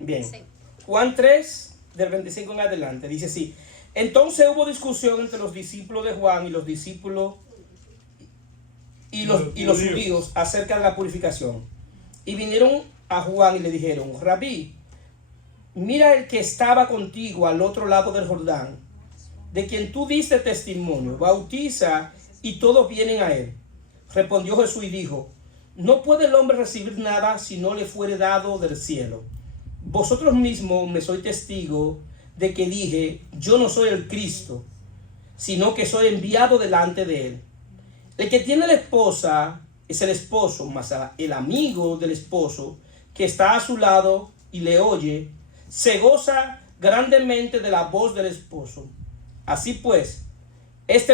Bien. Sí. Juan 3, del 25 en adelante, dice así. Entonces hubo discusión entre los discípulos de Juan y los discípulos y los judíos acerca de la purificación. Y vinieron a Juan y le dijeron, Rabí, mira el que estaba contigo al otro lado del Jordán, de quien tú diste testimonio, bautiza y todos vienen a él. Respondió Jesús y dijo, no puede el hombre recibir nada si no le fuere dado del cielo. Vosotros mismos me sois testigo de que dije, yo no soy el Cristo, sino que soy enviado delante de él. El que tiene la esposa es el esposo, mas el amigo del esposo que está a su lado y le oye, se goza grandemente de la voz del esposo. Así pues,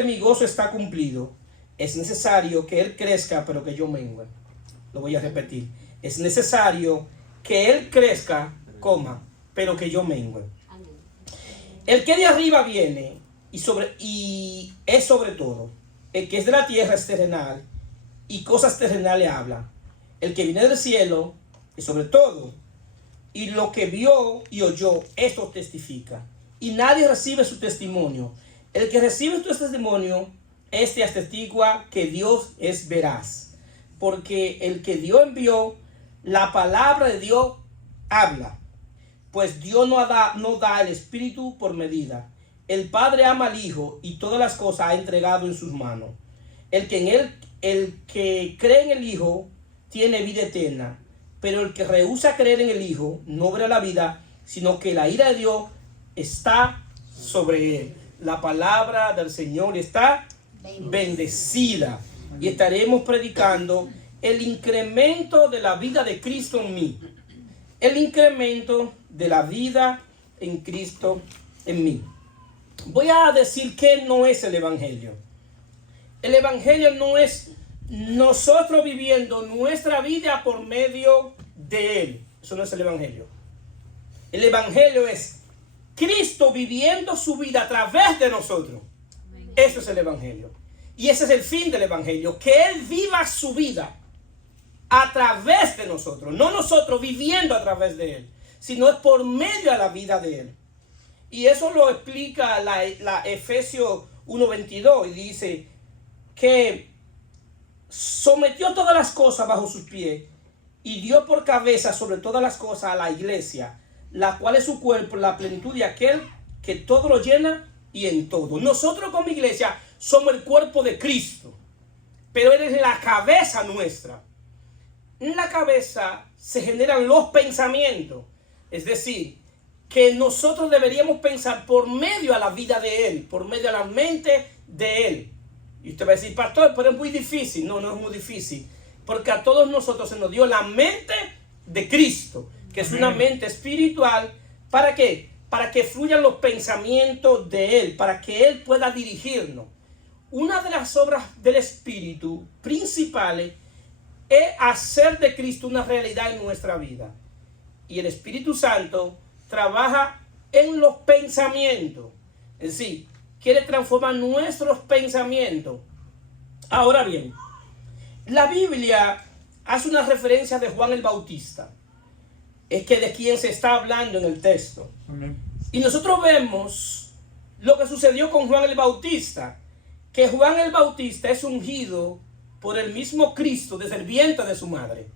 mi gozo está cumplido. Es necesario que él crezca, pero que yo mengue. Lo voy a repetir. Es necesario que él crezca, pero que yo mengue. El que de arriba viene y es sobre todo. El que es de la tierra es terrenal y cosas terrenales habla. El que viene del cielo es sobre todo. Y lo que vio y oyó, esto testifica. Y nadie recibe su testimonio. El que recibe tu testimonio, este atestigua que Dios es veraz. Porque el que Dios envió, la palabra de Dios habla. Pues Dios no da el Espíritu por medida. El Padre ama al Hijo y todas las cosas ha entregado en sus manos. El que cree en el Hijo tiene vida eterna. Pero el que rehúsa creer en el Hijo no verá la vida, sino que la ira de Dios está sobre él. La palabra del Señor está bendecida. Y estaremos predicando el incremento de la vida de Cristo en mí. El incremento de la vida en Cristo en mí. Voy a decir que no es el Evangelio. El Evangelio no es nosotros viviendo nuestra vida por medio de Él. Eso no es el Evangelio. El Evangelio es Cristo viviendo su vida a través de nosotros. Eso es el Evangelio. Y ese es el fin del Evangelio. Que Él viva su vida a través de nosotros. No nosotros viviendo a través de Él, sino es por medio de la vida de Él. Y eso lo explica la Efesios 1:22 y dice que sometió todas las cosas bajo sus pies y dio por cabeza sobre todas las cosas a la iglesia, la cual es su cuerpo, la plenitud de aquel que todo lo llena y en todo. Nosotros como iglesia somos el cuerpo de Cristo, pero Él es la cabeza nuestra. En la cabeza se generan los pensamientos, es decir, que nosotros deberíamos pensar por medio de la vida de Él, por medio de la mente de Él. Y usted va a decir, pastor, pero es muy difícil. No, no es muy difícil, porque a todos nosotros se nos dio la mente de Cristo, que es una mente espiritual. ¿Para qué? Para que fluyan los pensamientos de Él, para que Él pueda dirigirnos. Una de las obras del Espíritu principales es hacer de Cristo una realidad en nuestra vida. Y el Espíritu Santo trabaja en los pensamientos. Es decir, quiere transformar nuestros pensamientos. Ahora bien, la Biblia hace una referencia de Juan el Bautista. Es que de quién se está hablando en el texto. Amén. Y nosotros vemos lo que sucedió con Juan el Bautista. Que Juan el Bautista es ungido por el mismo Cristo desde el vientre de su madre.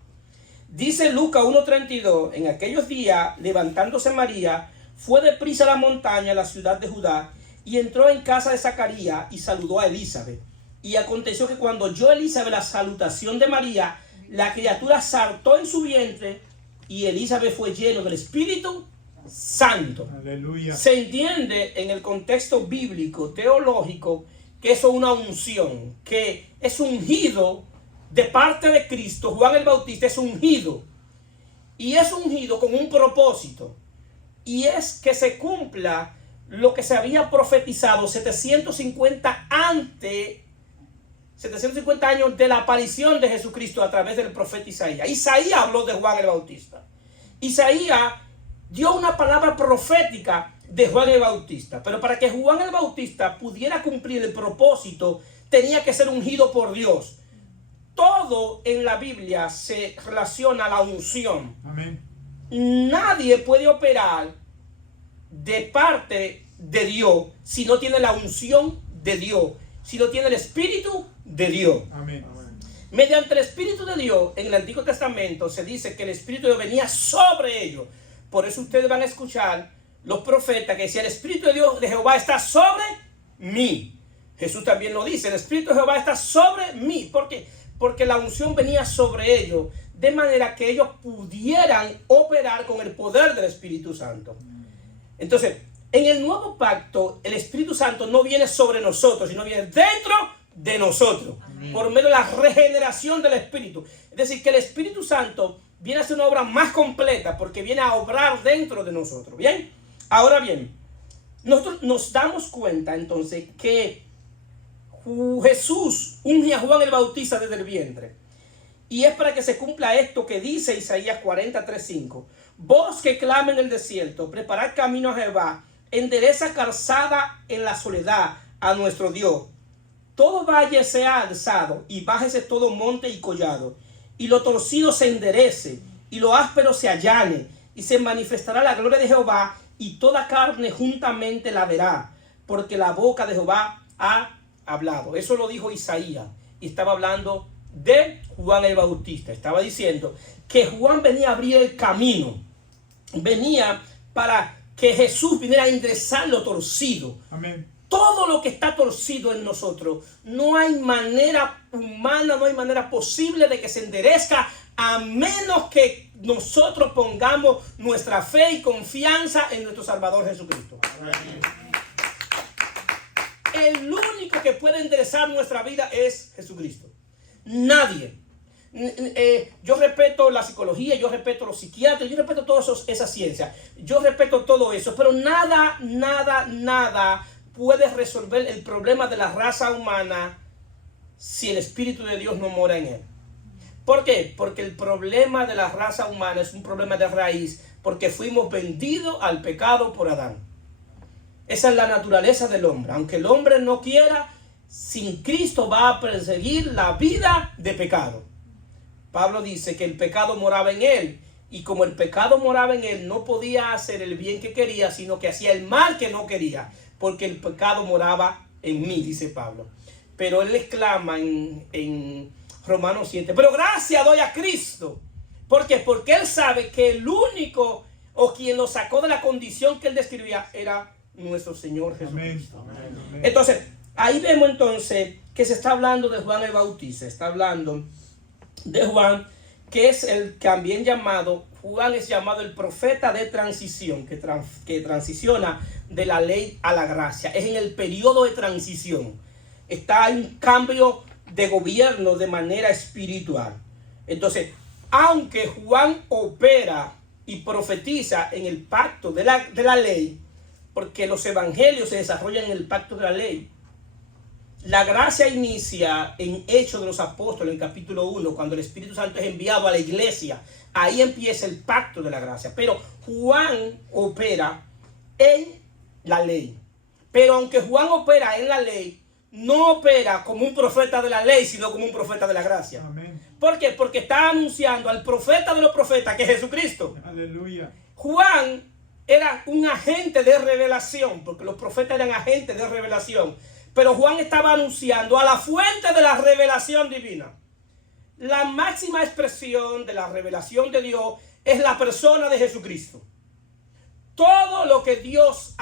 Dice Lucas 1:32, en aquellos días, levantándose María, fue deprisa a la montaña, a la ciudad de Judá, y entró en casa de Zacarías y saludó a Elizabeth. Y aconteció que cuando oyó Elizabeth la salutación de María, la criatura saltó en su vientre, y Elizabeth fue lleno del Espíritu Santo. Aleluya. Se entiende en el contexto bíblico, teológico, que eso es una unción, que es ungido de parte de Cristo. Juan el Bautista es ungido. Y es ungido con un propósito. Y es que se cumpla lo que se había profetizado 750 años de la aparición de Jesucristo a través del profeta Isaías. Isaías habló de Juan el Bautista. Isaías dio una palabra profética de Juan el Bautista. Pero para que Juan el Bautista pudiera cumplir el propósito, tenía que ser ungido por Dios. Todo en la Biblia se relaciona a la unción. Amén. nadie puede operar de parte de Dios si no tiene la unción de Dios, si no tiene el Espíritu de Dios. Amén. Mediante el Espíritu de Dios, en el Antiguo Testamento se dice que el Espíritu de Dios venía sobre ellos. Por eso ustedes van a escuchar los profetas que decían: el Espíritu de Dios de Jehová está sobre mí. Jesús también lo dice: el Espíritu de Jehová está sobre mí. ¿Por qué? Porque la unción venía sobre ellos, de manera que ellos pudieran operar con el poder del Espíritu Santo. Entonces, en el nuevo pacto, el Espíritu Santo no viene sobre nosotros, sino viene dentro de nosotros. Amén. Por medio de la regeneración del Espíritu. Es decir, que el Espíritu Santo viene a hacer una obra más completa, porque viene a obrar dentro de nosotros. ¿Bien? Ahora bien, nosotros nos damos cuenta entonces que Jesús unge a Juan el Bautista desde el vientre. Y es para que se cumpla esto que dice Isaías 43:5. Vos que clama en el desierto, preparad camino a Jehová, endereza calzada en la soledad a nuestro Dios. Todo valle sea alzado y bájese todo monte y collado, y lo torcido se enderece y lo áspero se allane, y se manifestará la gloria de Jehová, y toda carne juntamente la verá, porque la boca de Jehová ha hablado. Eso lo dijo Isaías, y estaba hablando de Juan el Bautista. Estaba diciendo que Juan venía a abrir el camino, venía para que Jesús viniera a enderezar lo torcido. Amén. Todo lo que está torcido en nosotros, no hay manera humana, no hay manera posible de que se enderezca, a menos que nosotros pongamos nuestra fe y confianza en nuestro Salvador Jesucristo. Amén. El único que puede enderezar nuestra vida es Jesucristo. Nadie. Yo respeto la psicología, yo respeto los psiquiatras, yo respeto toda esa ciencia, yo respeto todo eso, pero nada puede resolver el problema de la raza humana si el Espíritu de Dios no mora en él. ¿Por qué? Porque el problema de la raza humana es un problema de raíz, porque fuimos vendidos al pecado por Adán. Esa es la naturaleza del hombre. Aunque el hombre no quiera, sin Cristo va a perseguir la vida de pecado. Pablo dice que el pecado moraba en él, y como el pecado moraba en él, no podía hacer el bien que quería, sino que hacía el mal que no quería, porque el pecado moraba en mí, dice Pablo. Pero él exclama en Romanos 7, pero gracias doy a Cristo. ¿Por qué? Porque él sabe que el único o quien lo sacó de la condición que él describía era nuestro Señor Jesucristo. Amén. Amén. Entonces, ahí vemos entonces que se está hablando de Juan el Bautista, está hablando de Juan, que es el también llamado, Juan es llamado el profeta de transición, que transiciona de la ley a la gracia. Es en el periodo de transición. Está en un cambio de gobierno de manera espiritual. Entonces, aunque Juan opera y profetiza en el pacto de la ley, porque los evangelios se desarrollan en el pacto de la ley, la gracia inicia en Hechos de los Apóstoles, en capítulo 1, cuando el Espíritu Santo es enviado a la iglesia. Ahí empieza el pacto de la gracia. Pero Juan opera en la ley. Pero aunque Juan opera en la ley, no opera como un profeta de la ley, sino como un profeta de la gracia. Amén. ¿Por qué? Porque está anunciando al profeta de los profetas, que es Jesucristo. Aleluya. Juan era un agente de revelación, porque los profetas eran agentes de revelación. Pero Juan estaba anunciando a la fuente de la revelación divina. La máxima expresión de la revelación de Dios es la persona de Jesucristo. Todo lo que Dios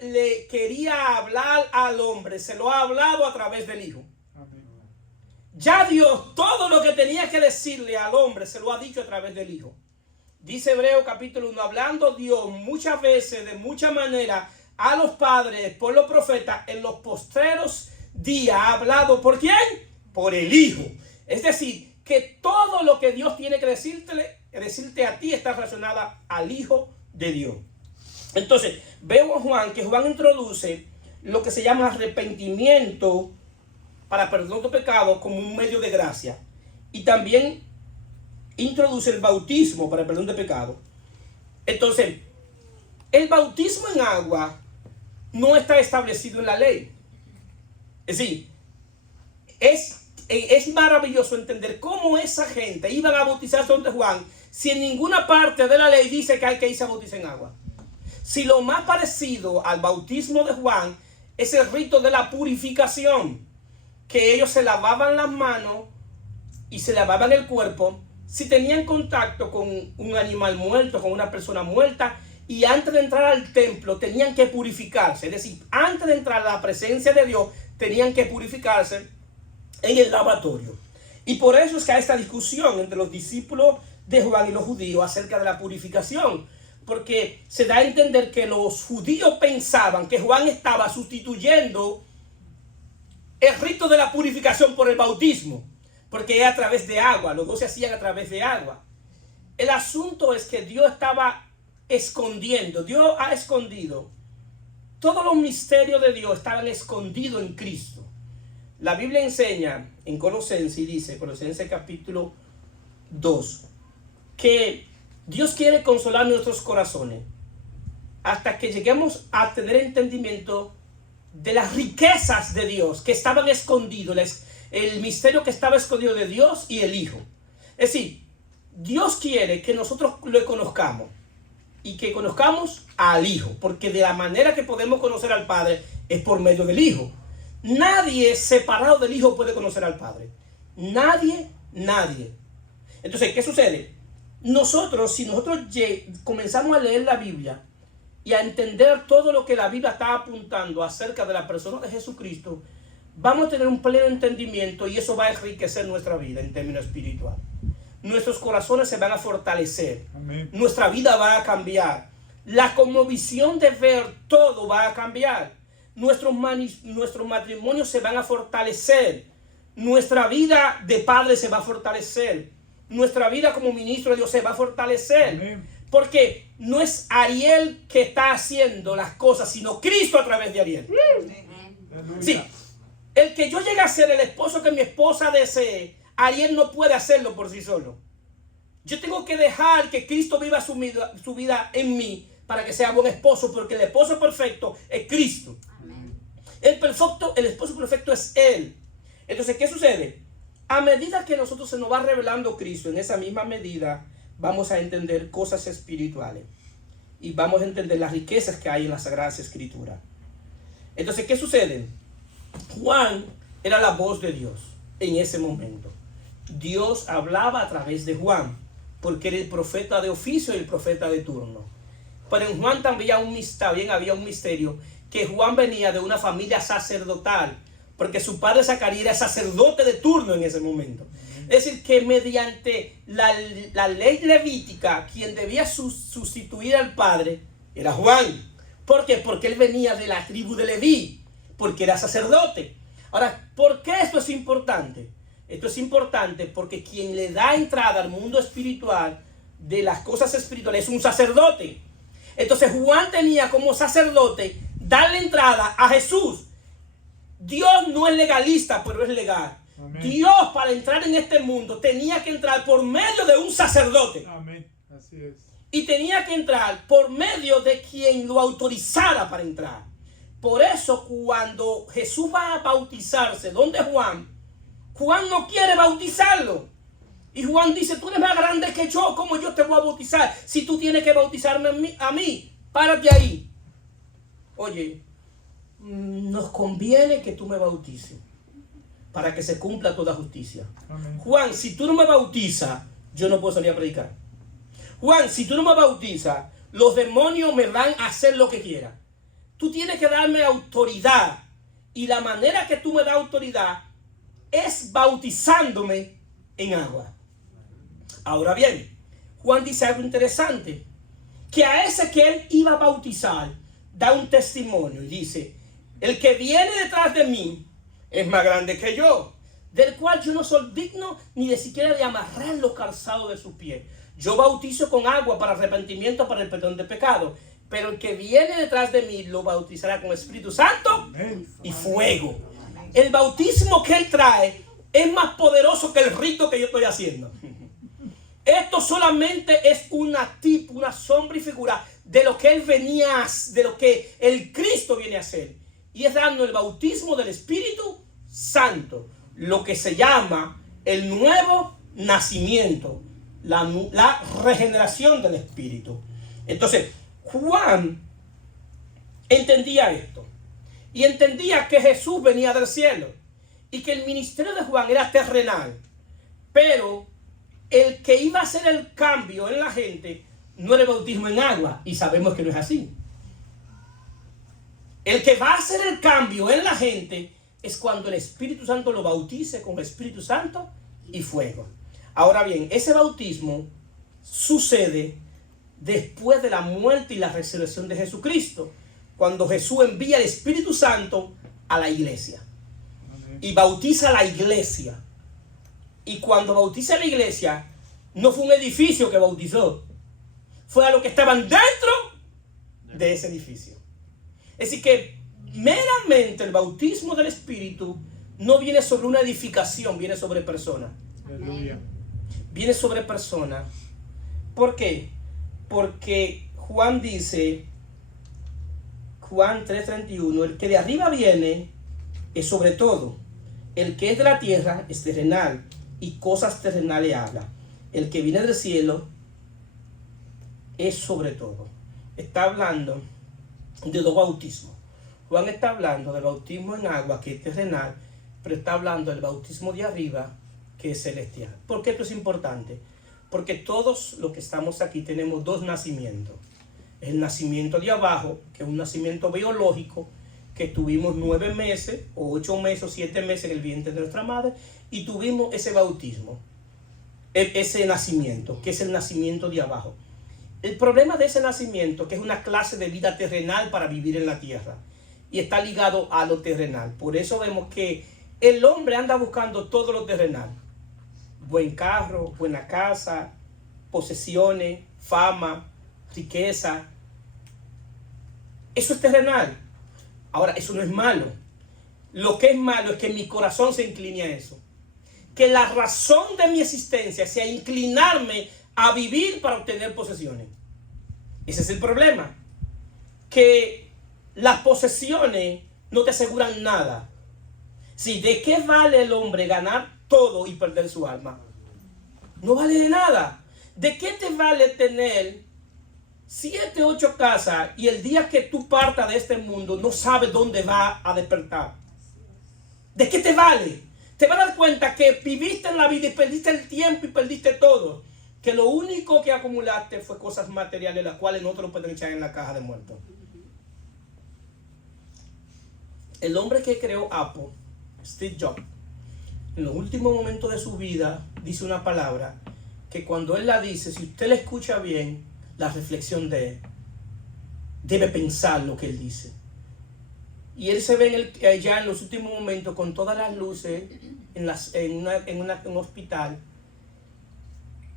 le quería hablar al hombre, se lo ha hablado a través del Hijo. Amén. Ya Dios, todo lo que tenía que decirle al hombre, se lo ha dicho a través del Hijo. Dice Hebreos capítulo 1, hablando Dios muchas veces, de mucha manera, a los padres, por los profetas, en los postreros días ha hablado, ¿por quién? Por el Hijo. Es decir, que todo lo que Dios tiene que decirte a ti está relacionada al Hijo de Dios. Entonces, veo a Juan, que Juan introduce lo que se llama arrepentimiento para perdón de pecado como un medio de gracia. Y también introduce el bautismo para el perdón de pecado. Entonces, el bautismo en agua no está establecido en la ley. Es decir, es maravilloso entender cómo esa gente iban a bautizarse donde Juan si en ninguna parte de la ley dice que hay que irse a bautizar en agua? Si lo más parecido al bautismo de Juan es el rito de la purificación, que ellos se lavaban las manos y se lavaban el cuerpo si tenían contacto con un animal muerto, con una persona muerta, y antes de entrar al templo tenían que purificarse. Es decir, antes de entrar a la presencia de Dios tenían que purificarse en el lavatorio. Y por eso es que hay esta discusión entre los discípulos de Juan y los judíos acerca de la purificación, porque se da a entender que los judíos pensaban que Juan estaba sustituyendo el rito de la purificación por el bautismo, porque es a través de agua, los dos se hacían a través de agua. El asunto es que Dios estaba escondiendo, Dios ha escondido, todos los misterios de Dios estaban escondidos en Cristo. La Biblia enseña en Colosenses, y dice, Colosenses capítulo 2, que Dios quiere consolar nuestros corazones hasta que lleguemos a tener entendimiento de las riquezas de Dios que estaban escondidos, el misterio que estaba escondido de Dios y el Hijo. Es decir, Dios quiere que nosotros lo conozcamos y que conozcamos al Hijo, porque de la manera que podemos conocer al Padre es por medio del Hijo. Nadie separado del Hijo puede conocer al Padre. Nadie. Entonces, ¿qué sucede? Si nosotros comenzamos a leer la Biblia y a entender todo lo que la Biblia está apuntando acerca de la persona de Jesucristo, vamos a tener un pleno entendimiento y eso va a enriquecer nuestra vida en términos espirituales. Nuestros corazones se van a fortalecer. Amén. Nuestra vida va a cambiar. La conmovisión de ver todo va a cambiar. Nuestros matrimonios se van a fortalecer. Nuestra vida de padre se va a fortalecer. Nuestra vida como ministro de Dios se va a fortalecer. Amén. Porque no es Ariel que está haciendo las cosas, sino Cristo a través de Ariel. Amén. Sí, el que yo llegue a ser el esposo que mi esposa desee, Ariel no puede hacerlo por sí solo. Yo tengo que dejar que Cristo viva su vida en mí para que sea buen esposo, porque el esposo perfecto es Cristo. Amén. El esposo perfecto es Él. Entonces, ¿qué sucede? A medida que nosotros se nos va revelando Cristo, en esa misma medida vamos a entender cosas espirituales y vamos a entender las riquezas que hay en las Sagradas Escrituras. Entonces, ¿qué sucede? Juan era la voz de Dios en ese momento. Dios hablaba a través de Juan, porque era el profeta de oficio y el profeta de turno. Pero en Juan también había un misterio, que Juan venía de una familia sacerdotal, porque su padre Zacarías era sacerdote de turno en ese momento. Es decir, que mediante la ley levítica, quien debía sustituir al padre era Juan. ¿Por qué? Porque él venía de la tribu de Leví, porque era sacerdote. Ahora, ¿por qué esto es importante? Esto es importante porque quien le da entrada al mundo espiritual de las cosas espirituales es un sacerdote. Entonces Juan tenía como sacerdote darle entrada a Jesús. Dios no es legalista, pero es legal. Amén. Dios, para entrar en este mundo tenía que entrar por medio de un sacerdote. Amén. Así es. Y tenía que entrar por medio de quien lo autorizara para entrar. Por eso cuando Jesús va a bautizarse, ¿dónde Juan? Juan no quiere bautizarlo. Y Juan dice, tú eres más grande que yo, ¿cómo yo te voy a bautizar? Si tú tienes que bautizarme a mí, párate ahí. Oye, nos conviene que tú me bautices para que se cumpla toda justicia. Amén. Juan, si tú no me bautizas, yo no puedo salir a predicar. Juan, si tú no me bautizas, los demonios me van a hacer lo que quieran. Tú tienes que darme autoridad. Y la manera que tú me das autoridad es bautizándome en agua. Ahora bien, Juan dice algo interesante, que a ese que él iba a bautizar da un testimonio y dice, el que viene detrás de mí es más grande que yo, del cual yo no soy digno ni de siquiera de amarrar los calzados de sus pies. Yo bautizo con agua para arrepentimiento, para el perdón de pecado, pero el que viene detrás de mí lo bautizará con Espíritu Santo y fuego. El bautismo que él trae es más poderoso que el rito que yo estoy haciendo. Esto solamente es una sombra y figura de lo que él venía, de lo que el Cristo viene a hacer. Y es dando el bautismo del Espíritu Santo, lo que se llama el nuevo nacimiento. la regeneración del Espíritu. Entonces, Juan entendía esto. Y entendía que Jesús venía del cielo. Y que el ministerio de Juan era terrenal. Pero el que iba a hacer el cambio en la gente no era el bautismo en agua. Y sabemos que no es así. El que va a hacer el cambio en la gente es cuando el Espíritu Santo lo bautice con el Espíritu Santo y fuego. Ahora bien, ese bautismo sucede después de la muerte y la resurrección de Jesucristo, cuando Jesús envía el Espíritu Santo a la iglesia y bautiza a la iglesia. Y cuando bautiza a la iglesia, no fue un edificio que bautizó, fue a los que estaban dentro de ese edificio. Es decir que meramente el bautismo del Espíritu no viene sobre una edificación, viene sobre personas. Aleluya. Viene sobre personas. ¿Por qué? Porque Juan dice, Juan 3:31, el que de arriba viene es sobre todo. El que es de la tierra es terrenal y cosas terrenales habla. El que viene del cielo es sobre todo. Está hablando de dos bautismos. Juan está hablando del bautismo en agua, que es terrenal, pero está hablando del bautismo de arriba, que es celestial. ¿Por qué esto es importante? Porque todos los que estamos aquí tenemos dos nacimientos. El nacimiento de abajo, que es un nacimiento biológico, que tuvimos 9 meses, o 8 meses, o 7 meses en el vientre de nuestra madre, y tuvimos ese bautismo, ese nacimiento, que es el nacimiento de abajo. El problema de ese nacimiento, que es una clase de vida terrenal para vivir en la tierra, y está ligado a lo terrenal. Por eso vemos que el hombre anda buscando todo lo terrenal. Buen carro, buena casa, posesiones, fama, riqueza. Eso es terrenal. Ahora, eso no es malo. Lo que es malo es que mi corazón se incline a eso. Que la razón de mi existencia sea inclinarme a vivir para obtener posesiones. Ese es el problema. Que las posesiones no te aseguran nada. Si, ¿de qué vale el hombre ganar todo y perder su alma? No vale de nada. ¿De qué te vale tener 7, 8 casas y el día que tú partas de este mundo no sabes dónde va a despertar? ¿De qué te vale? Te vas a dar cuenta que viviste en la vida y perdiste el tiempo y perdiste todo. Que lo único que acumulaste fue cosas materiales, las cuales no te lo pueden echar en la caja de muertos. El hombre que creó Apple, Steve Jobs, en los últimos momentos de su vida, dice una palabra que cuando él la dice, si usted la escucha bien, la reflexión de él, debe pensar lo que él dice. Y él se ve ya en los últimos momentos con todas las luces en un hospital.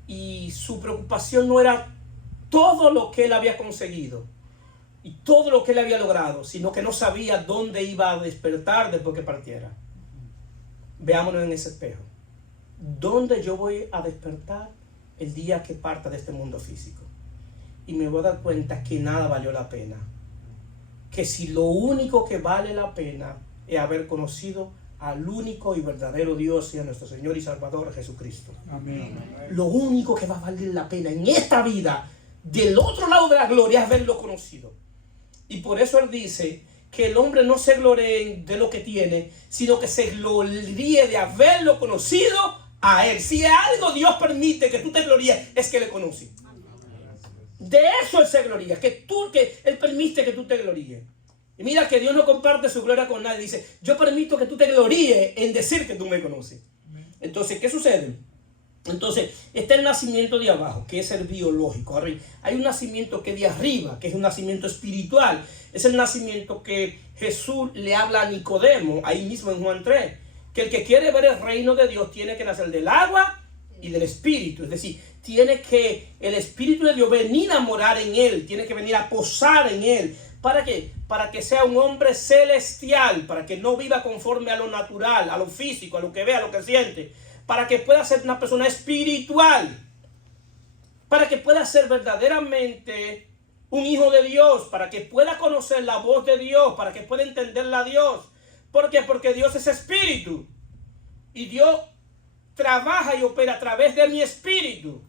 Y su preocupación no era todo lo que él había conseguido y todo lo que él había logrado, sino que no sabía dónde iba a despertar después que partiera. Veámonos en ese espejo. ¿Dónde yo voy a despertar el día que parta de este mundo físico? Y me voy a dar cuenta que nada valió la pena. Que si lo único que vale la pena es haber conocido al único y verdadero Dios y a nuestro Señor y Salvador Jesucristo. Amén. Lo único que va a valer la pena en esta vida, del otro lado de la gloria, es haberlo conocido. Y por eso él dice que el hombre no se gloríe de lo que tiene, sino que se gloríe de haberlo conocido a él. Si algo Dios permite que tú te gloríes, es que le conoces. De eso él se gloría, que él permite que tú te gloríes. Y mira que Dios no comparte su gloria con nadie. Dice, yo permito que tú te gloríes en decir que tú me conoces. Entonces, ¿qué sucede? Entonces, está el nacimiento de abajo, que es el biológico. Hay un nacimiento que es de arriba, que es un nacimiento espiritual. Es el nacimiento que Jesús le habla a Nicodemo, ahí mismo en Juan 3. Que el que quiere ver el reino de Dios tiene que nacer del agua y del Espíritu. Es decir, tiene que el Espíritu de Dios venir a morar en él, tiene que venir a posar en él. ¿Para qué? Para que sea un hombre celestial, para que no viva conforme a lo natural, a lo físico, a lo que ve, a lo que siente. Para que pueda ser una persona espiritual. Para que pueda ser verdaderamente un hijo de Dios. Para que pueda conocer la voz de Dios. Para que pueda entenderla a Dios. ¿Por qué? Porque Dios es espíritu. Y Dios trabaja y opera a través de mi espíritu.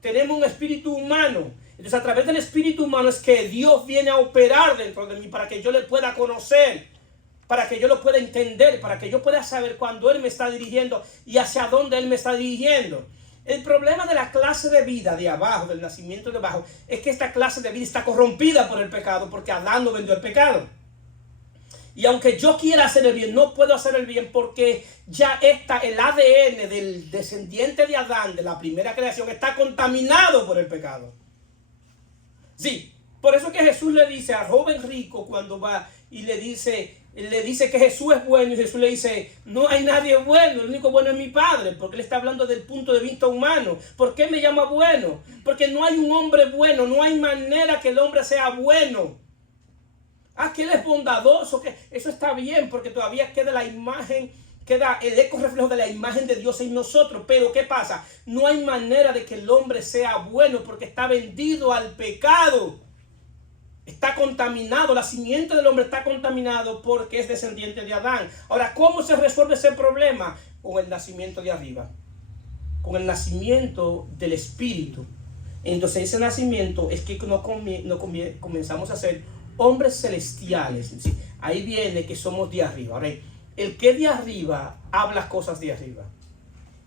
tenemos un espíritu humano. Entonces a través del espíritu humano es que Dios viene a operar dentro de mí para que yo le pueda conocer, para que yo lo pueda entender, para que yo pueda saber cuándo Él me está dirigiendo y hacia dónde Él me está dirigiendo. El problema de la clase de vida de abajo, del nacimiento de abajo, es que esta clase de vida está corrompida por el pecado, porque Adán no vendió el pecado. Y aunque yo quiera hacer el bien, no puedo hacer el bien porque ya el ADN del descendiente de Adán, de la primera creación, está contaminado por el pecado. Sí, por eso que Jesús le dice al joven rico cuando va y le dice que Jesús es bueno, y Jesús le dice, no hay nadie bueno, el único bueno es mi Padre, porque él está hablando del punto de vista humano. ¿Por qué me llama bueno? Porque no hay un hombre bueno, no hay manera que el hombre sea bueno. Que él es bondadoso, que eso está bien, porque todavía queda la imagen, queda el eco reflejo de la imagen de Dios en nosotros. Pero ¿qué pasa? No hay manera de que el hombre sea bueno, porque está vendido al pecado. Está contaminado, la simiente del hombre está contaminado porque es descendiente de Adán. Ahora, ¿cómo se resuelve ese problema? Con el nacimiento de arriba, con el nacimiento del Espíritu. Entonces ese nacimiento es que comenzamos a ser hombres celestiales. ¿Sí? Ahí viene que somos de arriba. Ahora, el que de arriba habla cosas de arriba.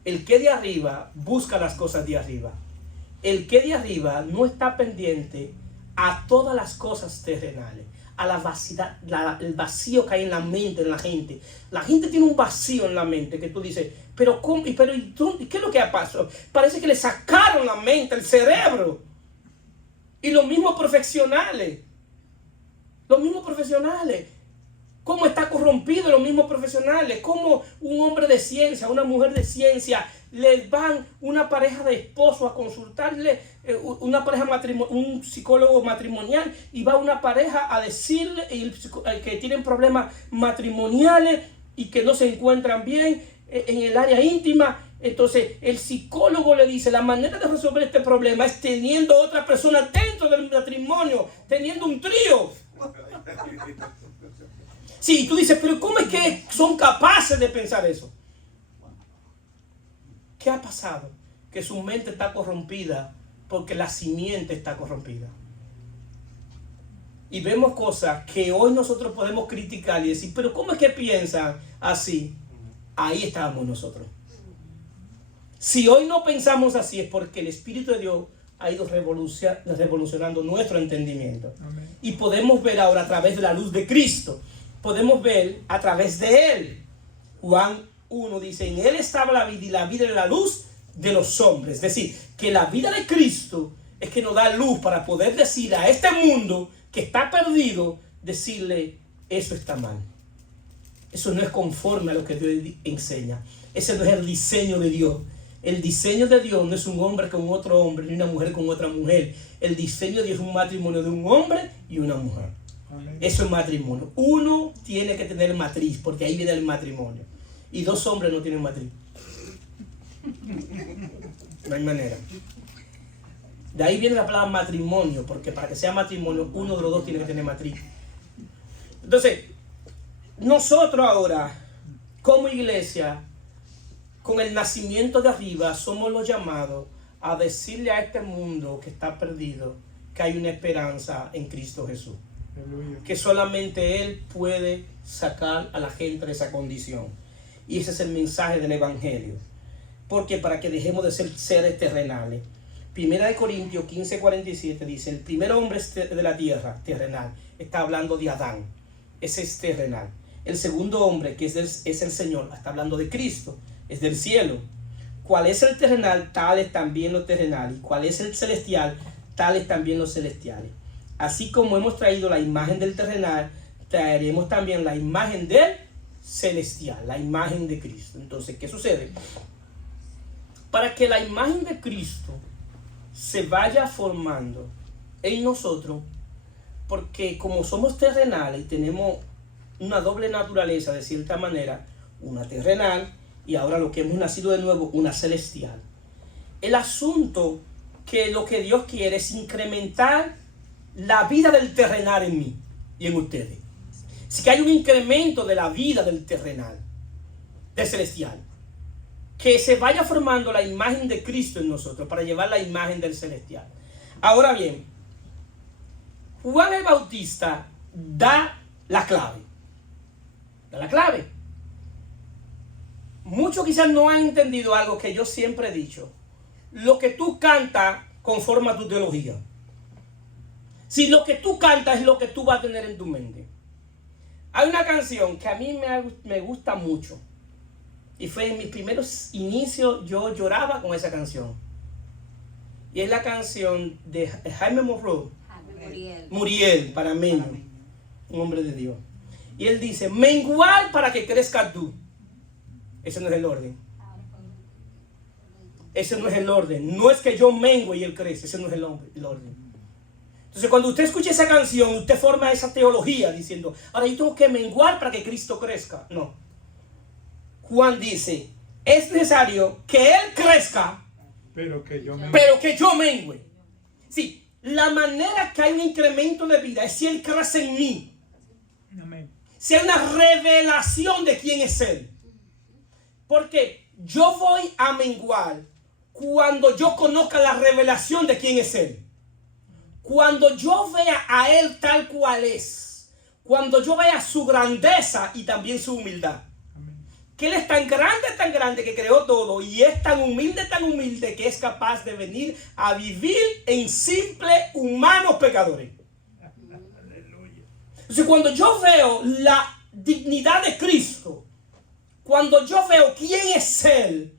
El que de arriba busca las cosas de arriba. El que de arriba no está pendiente a todas las cosas terrenales, a la vacidad, el vacío que hay en la mente, en la gente. La gente tiene un vacío en la mente que tú dices, pero ¿cómo? ¿Y qué es lo que ha pasado? Parece que le sacaron la mente, el cerebro. Y los mismos profesionales. ¿Cómo está corrompido los mismos profesionales? ¿Cómo un hombre de ciencia, una mujer de ciencia, les van una pareja de esposos a consultarle, una pareja un psicólogo matrimonial, y va una pareja a decirle que tienen problemas matrimoniales y que no se encuentran bien en el área íntima? Entonces el psicólogo le dice, la manera de resolver este problema es teniendo otra persona dentro del matrimonio, teniendo un trío. Sí, tú dices, pero ¿cómo es que son capaces de pensar eso? ¿Qué ha pasado? Que su mente está corrompida porque la simiente está corrompida. Y vemos cosas que hoy nosotros podemos criticar y decir, pero ¿cómo es que piensan así? Ahí estábamos nosotros. Si hoy no pensamos así es porque el Espíritu de Dios ha ido revolucionando nuestro entendimiento. Amén. Y podemos ver ahora a través de la luz de Cristo. Podemos ver a través de Él. Juan 1 dice, en Él estaba la vida y la vida era la luz de los hombres. Es decir, que la vida de Cristo es que nos da luz para poder decir a este mundo que está perdido, decirle, eso está mal. Eso no es conforme a lo que Dios enseña. Ese no es el diseño de Dios. El diseño de Dios no es un hombre con otro hombre, ni una mujer con otra mujer. El diseño de Dios es un matrimonio de un hombre y una mujer. Amén. Eso es matrimonio. Uno tiene que tener matriz, porque ahí viene el matrimonio. Y dos hombres no tienen matriz. No hay manera. De ahí viene la palabra matrimonio, porque para que sea matrimonio, uno de los dos tiene que tener matriz. Entonces, nosotros ahora, como iglesia, con el nacimiento de arriba, somos los llamados a decirle a este mundo que está perdido que hay una esperanza en Cristo Jesús. Aleluya. Que solamente Él puede sacar a la gente de esa condición. Y ese es el mensaje del Evangelio. Porque para que dejemos de ser seres terrenales. 1 Corintios 15:47 dice, el primer hombre de la tierra, terrenal, está hablando de Adán. Ese es terrenal. El segundo hombre, que es el Señor, está hablando de Cristo. Es del cielo. ¿Cuál es el terrenal? Tal es también lo terrenal. ¿Y cuál es el celestial? Tal es también los celestiales. Así como hemos traído la imagen del terrenal, traeremos también la imagen del celestial, la imagen de Cristo. Entonces, ¿qué sucede? Para que la imagen de Cristo se vaya formando en nosotros, porque como somos terrenales y tenemos una doble naturaleza de cierta manera, una terrenal, y ahora lo que hemos nacido de nuevo, una celestial. El asunto que lo que Dios quiere es incrementar la vida del terrenal en mí y en ustedes. Así que hay un incremento de la vida del terrenal, del celestial. que se vaya formando la imagen de Cristo en nosotros para llevar la imagen del celestial. Ahora bien, Juan el Bautista da la clave. Da la clave. Muchos quizás no han entendido algo que yo siempre he dicho. Lo que tú cantas conforma tu teología. Si lo que tú cantas es lo que tú vas a tener en tu mente. Hay una canción que a mí me gusta mucho. Y fue en mis primeros inicios, yo lloraba con esa canción. Y es la canción de Jaime Monroe. Muriel, panameño. Un hombre de Dios. Y él dice, menguar para que crezcas tú. Ese no es el orden. Ese no es el orden. No es que yo mengue y él crece. Ese no es el orden. Entonces, cuando usted escucha esa canción, usted forma esa teología diciendo, ahora yo tengo que menguar para que Cristo crezca. No. Juan dice, es necesario que Él crezca, pero que yo mengue. Sí, la manera que hay un incremento de vida es si Él crece en mí. Amén. Si hay una revelación de quién es Él. Porque yo voy a menguar cuando yo conozca la revelación de quién es Él. Cuando yo vea a Él tal cual es. Cuando yo vea su grandeza y también su humildad. Que Él es tan grande que creó todo. Y es tan humilde que es capaz de venir a vivir en simples humanos pecadores. Entonces, cuando yo veo la dignidad de Cristo, cuando yo veo quién es Él,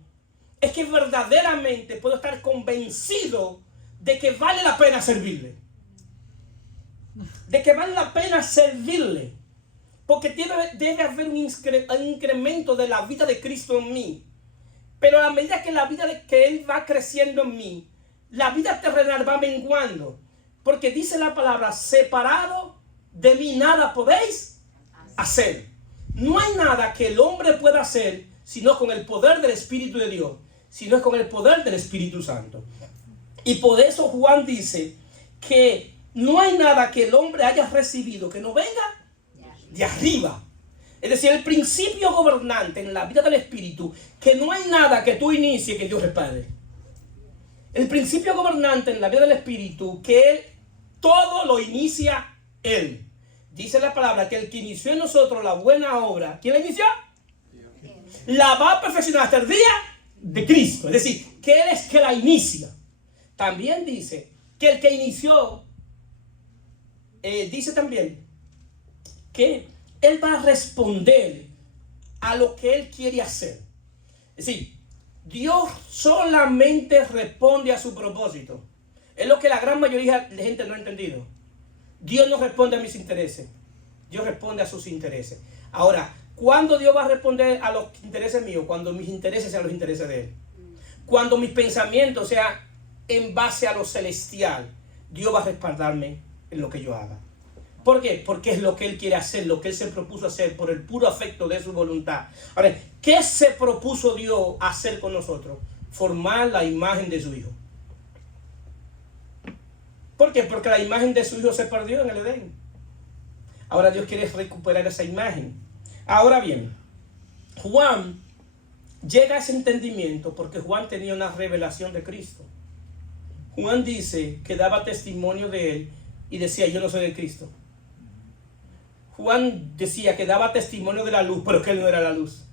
es que verdaderamente puedo estar convencido de que vale la pena servirle. De que vale la pena servirle. Porque debe haber un incremento de la vida de Cristo en mí. Pero a medida que la vida que Él va creciendo en mí, la vida terrenal va menguando. Porque dice la palabra, separado de mí nada podéis hacer. No hay nada que el hombre pueda hacer sino con el poder del Espíritu de Dios, sino es con el poder del Espíritu Santo. Y por eso Juan dice que no hay nada que el hombre haya recibido que no venga de arriba. Es decir, el principio gobernante en la vida del Espíritu, que no hay nada que tú inicies que Dios respalde. El principio gobernante en la vida del Espíritu, que Él todo lo inicia Él. Dice la palabra que el que inició en nosotros la buena obra, ¿quién la inició? La va a perfeccionar hasta el día de Cristo. Es decir, que Él es que la inicia. También dice que el que inició, dice también que Él va a responder a lo que Él quiere hacer. Es decir, Dios solamente responde a su propósito. Es lo que la gran mayoría de gente no ha entendido. Dios no responde a mis intereses. Dios responde a sus intereses. Ahora, ¿cuándo Dios va a responder a los intereses míos? Cuando mis intereses sean los intereses de Él. Cuando mis pensamientos sean en base a lo celestial, Dios va a respaldarme en lo que yo haga. ¿Por qué? Porque es lo que Él quiere hacer, lo que Él se propuso hacer por el puro afecto de su voluntad. Ahora, ¿qué se propuso Dios hacer con nosotros? Formar la imagen de su Hijo. ¿Por qué? Porque la imagen de su Hijo se perdió en el Edén. Ahora Dios quiere recuperar esa imagen. Ahora bien, Juan llega a ese entendimiento porque Juan tenía una revelación de Cristo. Juan dice que daba testimonio de Él y decía, yo no soy de Cristo. Juan decía que daba testimonio de la luz, pero que Él no era la luz.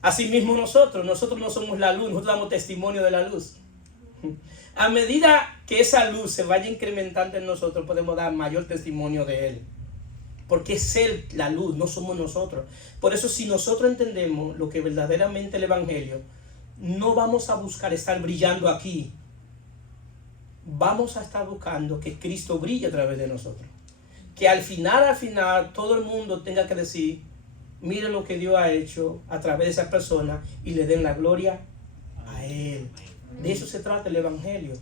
Asimismo nosotros no somos la luz, nosotros damos testimonio de la luz. A medida que esa luz se vaya incrementando en nosotros, podemos dar mayor testimonio de Él. Porque es Él la luz, no somos nosotros. Por eso, si nosotros entendemos lo que verdaderamente el Evangelio, no vamos a buscar estar brillando aquí. Vamos a estar buscando que Cristo brille a través de nosotros. Que al final, todo el mundo tenga que decir, mire lo que Dios ha hecho a través de esa persona y le den la gloria a Él. De eso se trata el Evangelio.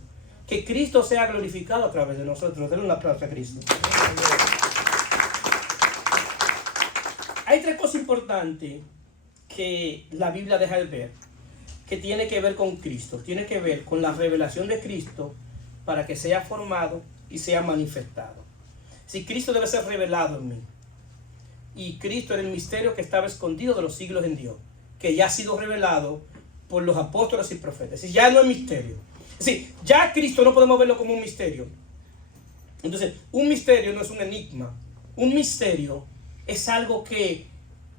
Que Cristo sea glorificado a través de nosotros. Denle un aplauso a Cristo. Hay tres cosas importantes que la Biblia deja de ver, que tiene que ver con Cristo. Tiene que ver con la revelación de Cristo para que sea formado y sea manifestado. Si Cristo debe ser revelado en mí. Y Cristo era el misterio que estaba escondido de los siglos en Dios, que ya ha sido revelado por los apóstoles y profetas. Y ya no es misterio. Es decir, ya Cristo no podemos verlo como un misterio. Entonces, un misterio no es un enigma. Un misterio es algo que,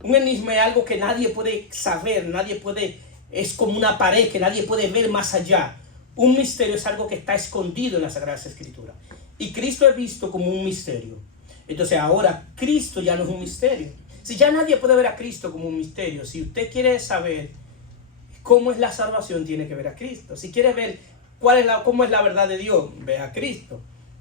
un enigma es algo que nadie puede saber, nadie puede, es como una pared que nadie puede ver más allá. Un misterio es algo que está escondido en las Sagradas Escrituras. Y Cristo es visto como un misterio. Entonces ahora Cristo ya no es un misterio. Si ya nadie puede ver a Cristo como un misterio, si usted quiere saber cómo es la salvación, tiene que ver a Cristo. Si quiere ver cómo es la verdad de Dios, ve a Cristo.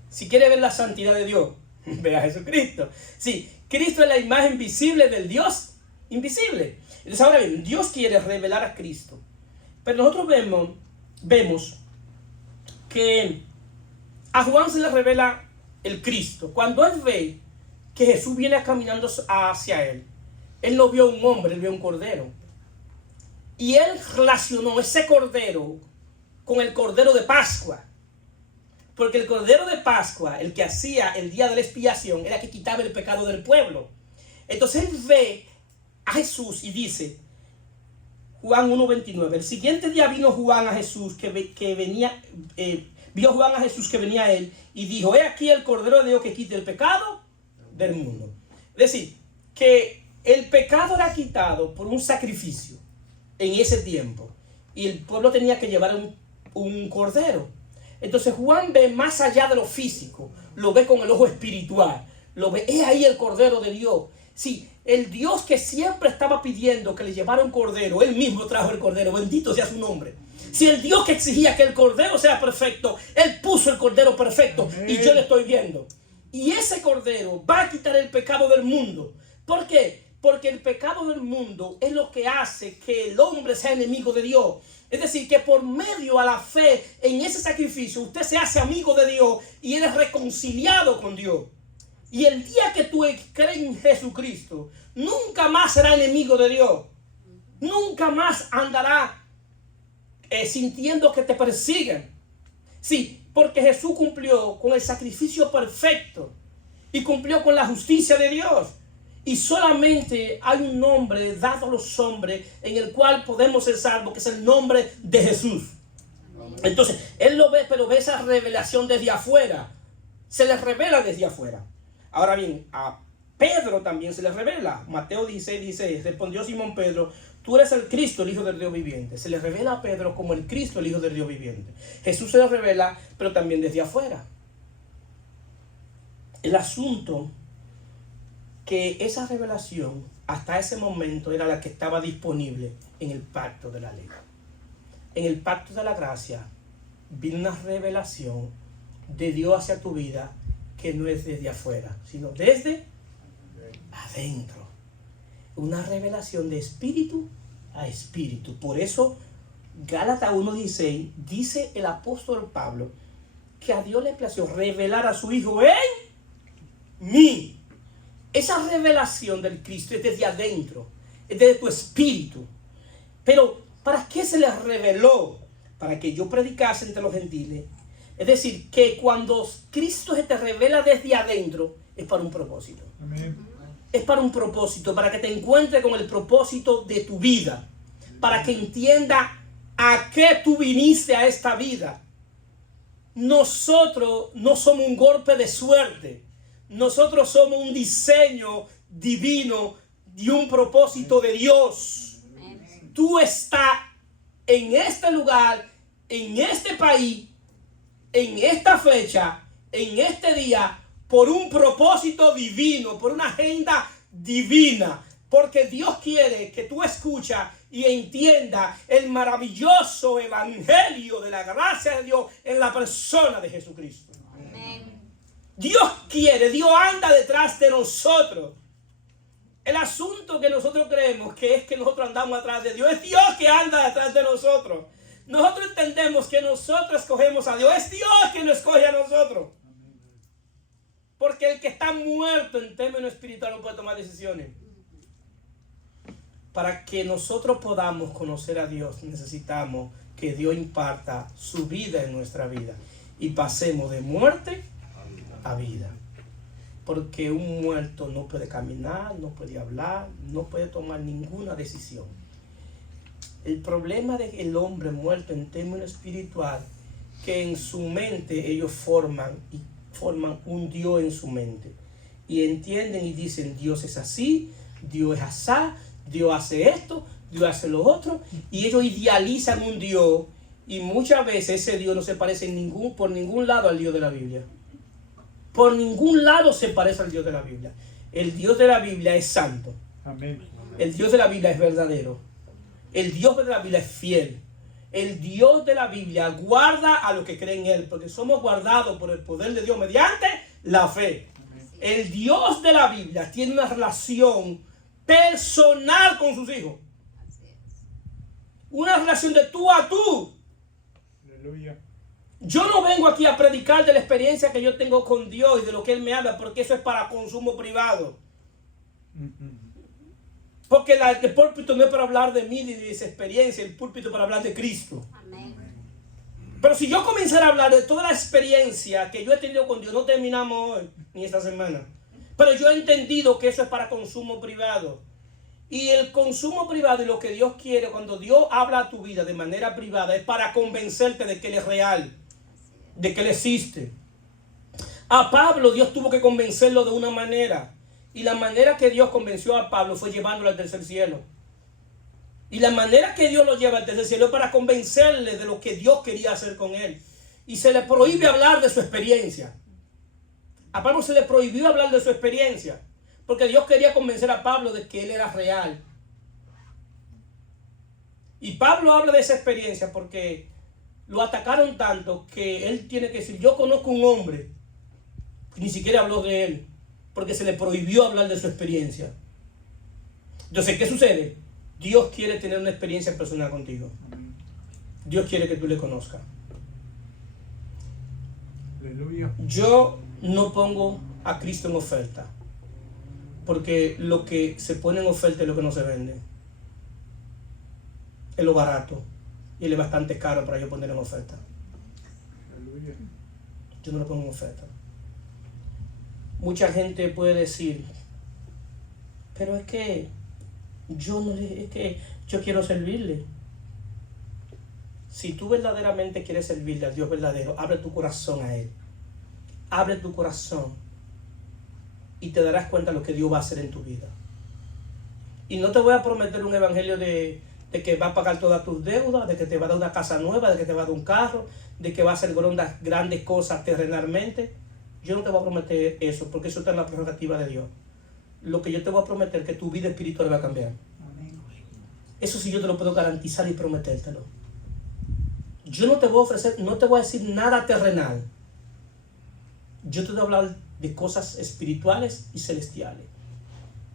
Si quiere ver la santidad de Dios, ve a Jesucristo. Sí, Cristo es la imagen visible del Dios invisible. Entonces ahora bien, Dios quiere revelar a Cristo. Pero nosotros vemos que a Juan se le revela el Cristo. Cuando él ve que Jesús viene caminando hacia él no vio un hombre, él vio un cordero. Y él relacionó ese cordero con el cordero de Pascua. Porque el cordero de Pascua, el que hacía el día de la expiación, era que quitaba el pecado del pueblo. Entonces él ve a Jesús y dice, Juan 1:29, el siguiente día vino Juan a Jesús vio Juan a Jesús que venía a él y dijo, he aquí el Cordero de Dios que quita el pecado del mundo. Es decir, que el pecado era quitado por un sacrificio en ese tiempo y el pueblo tenía que llevar un cordero. Entonces Juan ve más allá de lo físico, lo ve con el ojo espiritual, lo ve, es ahí el Cordero de Dios. Sí, el Dios que siempre estaba pidiendo que le llevara un cordero, él mismo trajo el cordero, bendito sea su nombre. Si el Dios que exigía que el cordero sea perfecto, él puso el cordero perfecto. Amén. Y yo le estoy viendo. Y ese cordero va a quitar el pecado del mundo. ¿Por qué? Porque el pecado del mundo es lo que hace que el hombre sea enemigo de Dios. Es decir, que por medio a la fe en ese sacrificio, usted se hace amigo de Dios y eres reconciliado con Dios. Y el día que tú crees en Jesucristo, nunca más será enemigo de Dios. Nunca más andará sintiendo que te persiguen. Sí, porque Jesús cumplió con el sacrificio perfecto y cumplió con la justicia de Dios. Y solamente hay un nombre dado a los hombres en el cual podemos ser salvos, que es el nombre de Jesús. Entonces, él lo ve, pero ve esa revelación desde afuera. Se le revela desde afuera. Ahora bien, a Pedro también se le revela. Mateo 16 dice, respondió Simón Pedro, tú eres el Cristo, el Hijo del Dios viviente. Se le revela a Pedro como el Cristo, el Hijo del Dios viviente. Jesús se le revela, pero también desde afuera. El asunto que esa revelación hasta ese momento era la que estaba disponible en el pacto de la ley. En el pacto de la gracia vino una revelación de Dios hacia tu vida que no es desde afuera, sino desde adentro. Una revelación de espíritu a espíritu. Por eso Gálatas 1:16 dice el apóstol Pablo que a Dios le plació revelar a su Hijo en mí. Esa revelación del Cristo es desde adentro, es desde tu espíritu. Pero ¿para qué se les reveló? Para que yo predicase entre los gentiles. Es decir, que cuando Cristo se te revela desde adentro, es para un propósito. Amén. Es para un propósito, para que te encuentres con el propósito de tu vida, para que entienda a qué tú viniste a esta vida. Nosotros no somos un golpe de suerte, nosotros somos un diseño divino y un propósito de Dios. Tú estás en este lugar, en este país, en esta fecha, en este día, por un propósito divino, por una agenda divina, porque Dios quiere que tú escuches y entiendas el maravilloso evangelio de la gracia de Dios en la persona de Jesucristo. Amén. Dios quiere, Dios anda detrás de nosotros. El asunto que nosotros creemos que es que nosotros andamos atrás de Dios, es Dios que anda detrás de nosotros. Nosotros entendemos que nosotros escogemos a Dios, es Dios quien nos escoge a nosotros. Porque el que está muerto en términos espirituales no puede tomar decisiones. Para que nosotros podamos conocer a Dios, necesitamos que Dios imparta su vida en nuestra vida y pasemos de muerte a vida. Porque un muerto no puede caminar, no puede hablar, no puede tomar ninguna decisión. El problema del hombre muerto en términos espiritual, que en su mente ellos forman un Dios en su mente. Y entienden y dicen, Dios es así, Dios es asá, Dios hace esto, Dios hace lo otro. Y ellos idealizan un Dios, y muchas veces ese Dios no se parece por ningún lado al Dios de la Biblia. Por ningún lado se parece al Dios de la Biblia. El Dios de la Biblia es santo. Amén. El Dios de la Biblia es verdadero. El Dios de la Biblia es fiel. El Dios de la Biblia guarda a los que creen en Él, porque somos guardados por el poder de Dios mediante la fe. El Dios de la Biblia tiene una relación personal con sus hijos. Una relación de tú a tú. Aleluya. Yo no vengo aquí a predicar de la experiencia que yo tengo con Dios y de lo que Él me habla, porque eso es para consumo privado. Porque el púlpito no es para hablar de mí ni de esa experiencia, el púlpito es para hablar de Cristo. Amén. Pero si yo comenzara a hablar de toda la experiencia que yo he tenido con Dios, no terminamos hoy ni esta semana. Pero yo he entendido que eso es para consumo privado. Y el consumo privado y lo que Dios quiere cuando Dios habla a tu vida de manera privada es para convencerte de que Él es real, de que Él existe. A Pablo Dios tuvo que convencerlo de una manera. Y la manera que Dios convenció a Pablo fue llevándolo al tercer cielo. Y la manera que Dios lo lleva al tercer cielo es para convencerle de lo que Dios quería hacer con él. Y se le prohíbe hablar de su experiencia. A Pablo se le prohibió hablar de su experiencia. Porque Dios quería convencer a Pablo de que él era real. Y Pablo habla de esa experiencia porque lo atacaron tanto que él tiene que decir, yo conozco un hombre que ni siquiera habló de él, porque se le prohibió hablar de su experiencia. Entonces, ¿qué sucede? Dios quiere tener una experiencia personal contigo. Dios quiere que tú le conozcas. Aleluya. Yo no pongo a Cristo en oferta, porque lo que se pone en oferta es lo que no se vende. Es lo barato. Y él es bastante caro para yo poner en oferta. Aleluya. Yo no lo pongo en oferta. Mucha gente puede decir, pero es que yo quiero servirle. Si tú verdaderamente quieres servirle a Dios verdadero, abre tu corazón a Él. Abre tu corazón y te darás cuenta de lo que Dios va a hacer en tu vida. Y no te voy a prometer un evangelio de que va a pagar todas tus deudas, de que te va a dar una casa nueva, de que te va a dar un carro, de que va a hacer grandes cosas terrenalmente. Yo no te voy a prometer eso, porque eso está en la prerrogativa de Dios. Lo que yo te voy a prometer es que tu vida espiritual va a cambiar. Eso sí yo te lo puedo garantizar y prometértelo. Yo no te voy a ofrecer, no te voy a decir nada terrenal. Yo te voy a hablar de cosas espirituales y celestiales.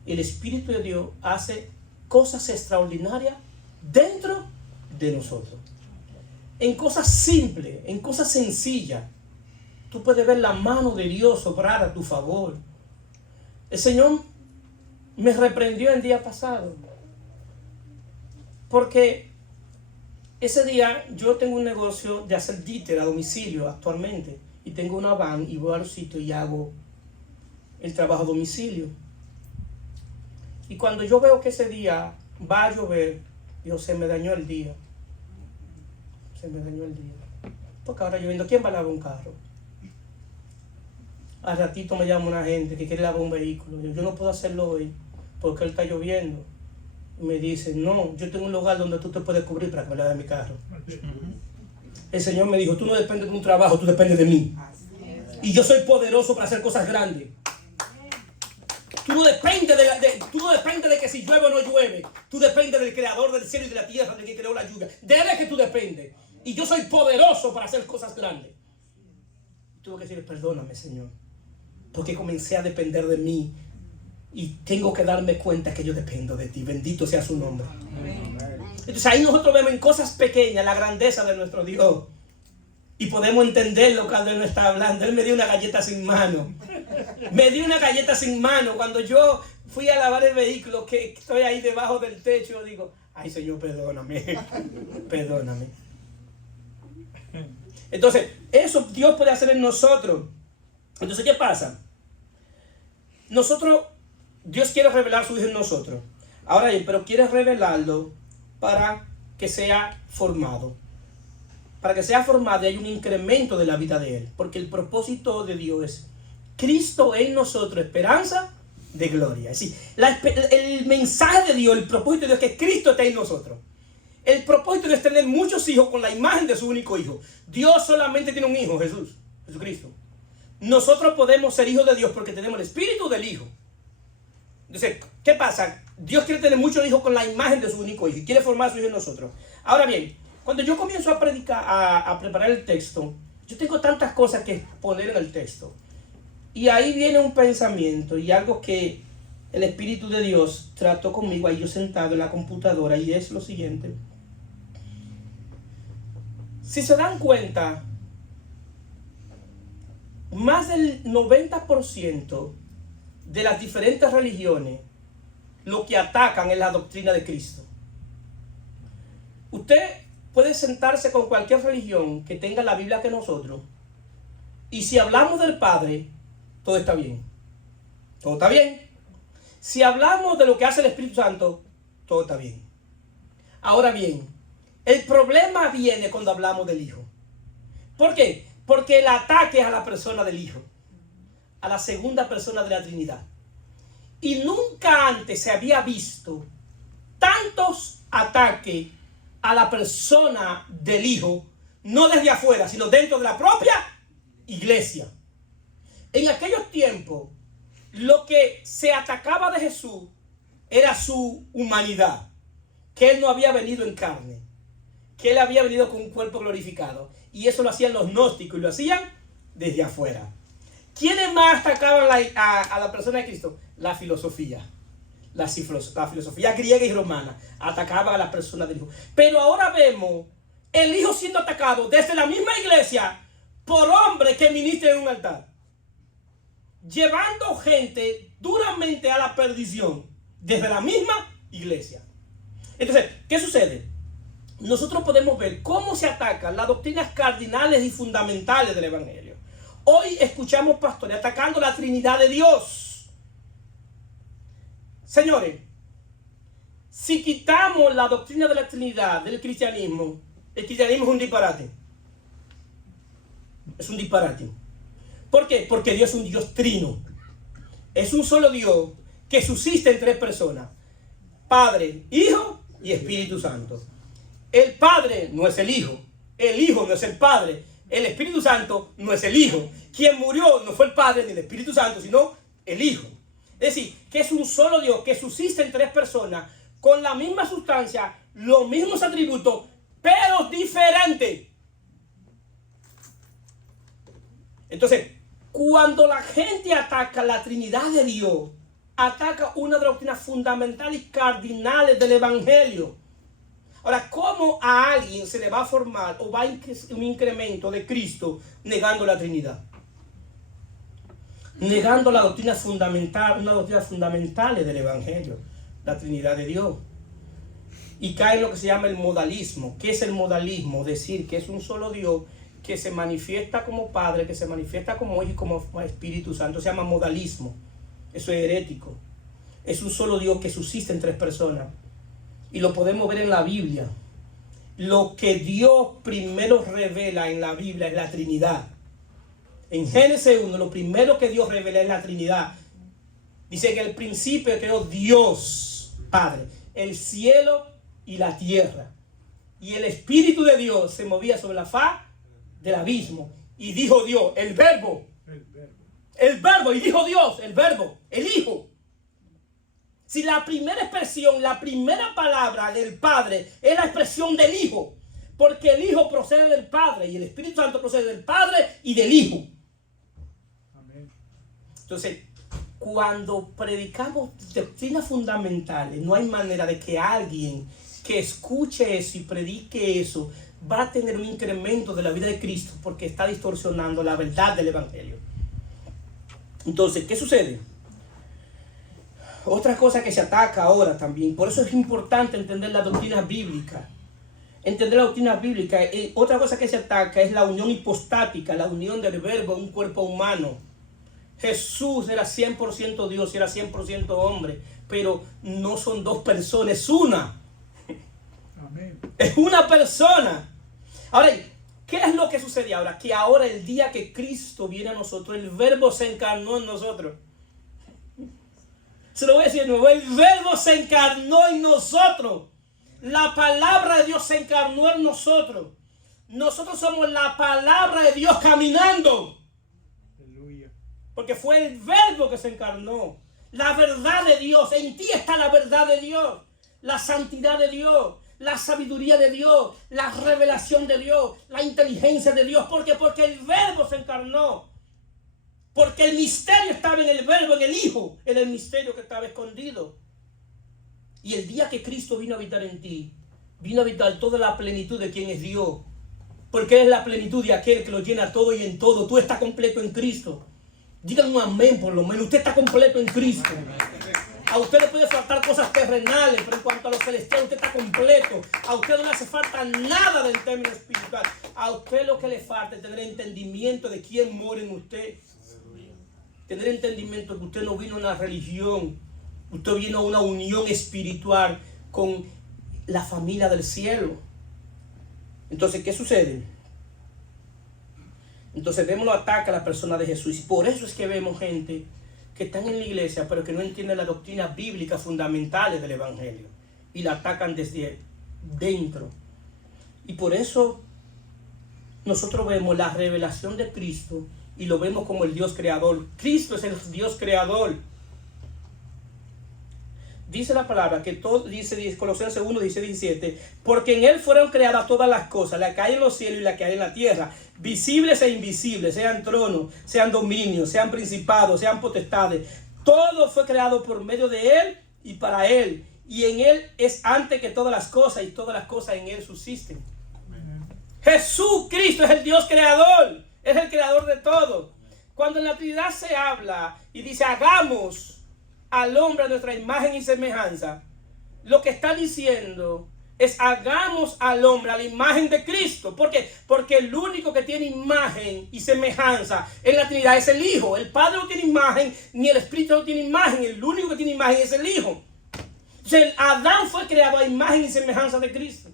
El Espíritu de Dios hace cosas extraordinarias dentro de nosotros. En cosas simples, en cosas sencillas. Tú puedes ver la mano de Dios obrar a tu favor. El Señor me reprendió el día pasado. Porque ese día yo tengo un negocio de hacer díter a domicilio actualmente. Y tengo una van y voy a los sitios y hago el trabajo a domicilio. Y cuando yo veo que ese día va a llover, digo, se me dañó el día. Se me dañó el día. Porque ahora lloviendo, ¿quién va a lavar un carro? Al ratito me llama una gente que quiere lavar un vehículo. Yo no puedo hacerlo hoy porque él está lloviendo. Y me dice, no, yo tengo un lugar donde tú te puedes cubrir para que me lave mi carro. El Señor me dijo, tú no dependes de un trabajo, tú dependes de mí. Y yo soy poderoso para hacer cosas grandes. Tú no dependes de que si llueve o no llueve. Tú dependes del creador del cielo y de la tierra, del que creó la lluvia. De él es que tú dependes. Y yo soy poderoso para hacer cosas grandes. Tuve que decir, perdóname, Señor, porque comencé a depender de mí. Y tengo que darme cuenta que yo dependo de ti. Bendito sea su nombre. Entonces ahí nosotros vemos en cosas pequeñas la grandeza de nuestro Dios. Y podemos entenderlo cuando Él nos está hablando. Él me dio una galleta sin mano. Me dio una galleta sin mano. Cuando yo fui a lavar el vehículo, que estoy ahí debajo del techo, digo, ay Señor, perdóname. Perdóname. Entonces, eso Dios puede hacer en nosotros. Entonces, ¿qué pasa? Dios quiere revelar su Hijo en nosotros. Ahora bien, pero quiere revelarlo para que sea formado. Para que sea formado hay un incremento de la vida de él. Porque el propósito de Dios es Cristo en nosotros, esperanza de gloria. Es decir, el mensaje de Dios, el propósito de Dios es que Cristo esté en nosotros. El propósito de Dios es tener muchos hijos con la imagen de su único hijo. Dios solamente tiene un hijo, Jesucristo. Nosotros podemos ser hijos de Dios porque tenemos el espíritu del hijo. Entonces, ¿qué pasa? Dios quiere tener muchos hijos con la imagen de su único hijo y quiere formar a su hijo en nosotros. Ahora bien, cuando yo comienzo a predicar, a preparar el texto, yo tengo tantas cosas que poner en el texto. Y ahí viene un pensamiento y algo que el Espíritu de Dios trató conmigo ahí yo sentado en la computadora, y es lo siguiente. Si se dan cuenta, más del 90% de las diferentes religiones lo que atacan es la doctrina de Cristo. Usted puede sentarse con cualquier religión que tenga la Biblia que nosotros, y si hablamos del Padre, todo está bien. Todo está bien. Si hablamos de lo que hace el Espíritu Santo, todo está bien. Ahora bien, el problema viene cuando hablamos del Hijo. ¿Por qué? Porque el ataque es a la persona del Hijo, a la segunda persona de la Trinidad. Y nunca antes se había visto tantos ataques a la persona del Hijo, no desde afuera, sino dentro de la propia iglesia. En aquellos tiempos, lo que se atacaba de Jesús era su humanidad, que Él no había venido en carne, que Él había venido con un cuerpo glorificado. Y eso lo hacían los gnósticos, y lo hacían desde afuera. ¿Quiénes más atacaban a la persona de Cristo? La filosofía. La filosofía griega y romana atacaban a la persona del Hijo. Pero ahora vemos el Hijo siendo atacado desde la misma iglesia por hombres que ministran en un altar, llevando gente duramente a la perdición desde la misma iglesia. Entonces, ¿qué sucede? Nosotros podemos ver cómo se atacan las doctrinas cardinales y fundamentales del Evangelio. Hoy escuchamos pastores atacando la Trinidad de Dios. Señores, si quitamos la doctrina de la Trinidad del cristianismo, el cristianismo es un disparate. Es un disparate. ¿Por qué? Porque Dios es un Dios trino. Es un solo Dios que subsiste en tres personas: Padre, Hijo y Espíritu Santo. El Padre no es el Hijo no es el Padre, el Espíritu Santo no es el Hijo. Quien murió no fue el Padre ni el Espíritu Santo, sino el Hijo. Es decir, que es un solo Dios que subsiste en tres personas con la misma sustancia, los mismos atributos, pero diferentes. Entonces, cuando la gente ataca la Trinidad de Dios, ataca una de las doctrinas fundamentales y cardinales del Evangelio. Ahora, ¿cómo a alguien se le va a formar o va a un incremento de Cristo negando la Trinidad? Negando la doctrina fundamental, una doctrina fundamental del Evangelio, la Trinidad de Dios. Y cae en lo que se llama el modalismo. ¿Qué es el modalismo? Decir que es un solo Dios que se manifiesta como Padre, que se manifiesta como Hijo y como Espíritu Santo. Se llama modalismo. Eso es herético. Es un solo Dios que subsiste en tres personas. Y lo podemos ver en la Biblia. Lo que Dios primero revela en la Biblia es la Trinidad. En Génesis 1, lo primero que Dios revela es la Trinidad. Dice que el principio creó Dios, Padre, el cielo y la tierra. Y el Espíritu de Dios se movía sobre la faz del abismo. Y dijo Dios, el verbo. El verbo. Y dijo Dios, el verbo, el Hijo. Si la primera expresión, la primera palabra del Padre es la expresión del Hijo, porque el Hijo procede del Padre y el Espíritu Santo procede del Padre y del Hijo. Amén. Entonces, cuando predicamos doctrinas fundamentales, no hay manera de que alguien que escuche eso y predique eso va a tener un incremento de la vida de Cristo, porque está distorsionando la verdad del Evangelio. Entonces, ¿qué sucede? Otra cosa que se ataca ahora también, por eso es importante entender las doctrinas bíblicas. Entender la doctrina bíblica. Otra cosa que se ataca es la unión hipostática, la unión del verbo en un cuerpo humano. Jesús era 100% Dios y era 100% hombre, pero no son dos personas, es una. Amén. Es una persona. Ahora, ¿qué es lo que sucede ahora? Que ahora el día que Cristo viene a nosotros, el Verbo se encarnó en nosotros. Se lo voy a decir de nuevo, el Verbo se encarnó en nosotros. La palabra de Dios se encarnó en nosotros. Nosotros somos la palabra de Dios caminando. Aleluya. Porque fue el Verbo que se encarnó. La verdad de Dios. En ti está la verdad de Dios. La santidad de Dios. La sabiduría de Dios. La revelación de Dios. La inteligencia de Dios. ¿Por qué? Porque el Verbo se encarnó. Porque el misterio estaba en el Verbo, en el Hijo. En el misterio que estaba escondido. Y el día que Cristo vino a habitar en ti, vino a habitar toda la plenitud de quien es Dios. Porque es la plenitud de aquel que lo llena todo y en todo. Tú estás completo en Cristo. Digan un amén por lo menos. Usted está completo en Cristo. A usted le puede faltar cosas terrenales, pero en cuanto a lo celestial, usted está completo. A usted no le hace falta nada del término espiritual. A usted lo que le falta es tener entendimiento de quién mora en usted. Tener entendimiento de que usted no vino a una religión. Usted vino a una unión espiritual con la familia del cielo. Entonces, ¿qué sucede? Entonces vemos los ataques a la persona de Jesús. Y por eso es que vemos gente que están en la iglesia, pero que no entienden las doctrinas bíblicas fundamentales del Evangelio. Y la atacan desde dentro. Y por eso nosotros vemos la revelación de Cristo y lo vemos como el Dios creador. Cristo es el Dios creador. Dice la palabra que todo, dice Colosenses 1, dice 17, porque en él fueron creadas todas las cosas, las que hay en los cielos y las que hay en la tierra, visibles e invisibles, sean tronos, sean dominios, sean principados, sean potestades. Todo fue creado por medio de él y para él. Y en él es antes que todas las cosas y todas las cosas en él subsisten. Jesucristo es el Dios creador, es el creador de todo. Cuando en la Trinidad se habla y dice hagamos al hombre a nuestra imagen y semejanza, lo que está diciendo es hagamos al hombre a la imagen de Cristo. ¿Por qué? Porque el único que tiene imagen y semejanza en la Trinidad es el Hijo. El Padre no tiene imagen, ni el Espíritu no tiene imagen. El único que tiene imagen es el Hijo. Entonces, Adán fue creado a imagen y semejanza de Cristo.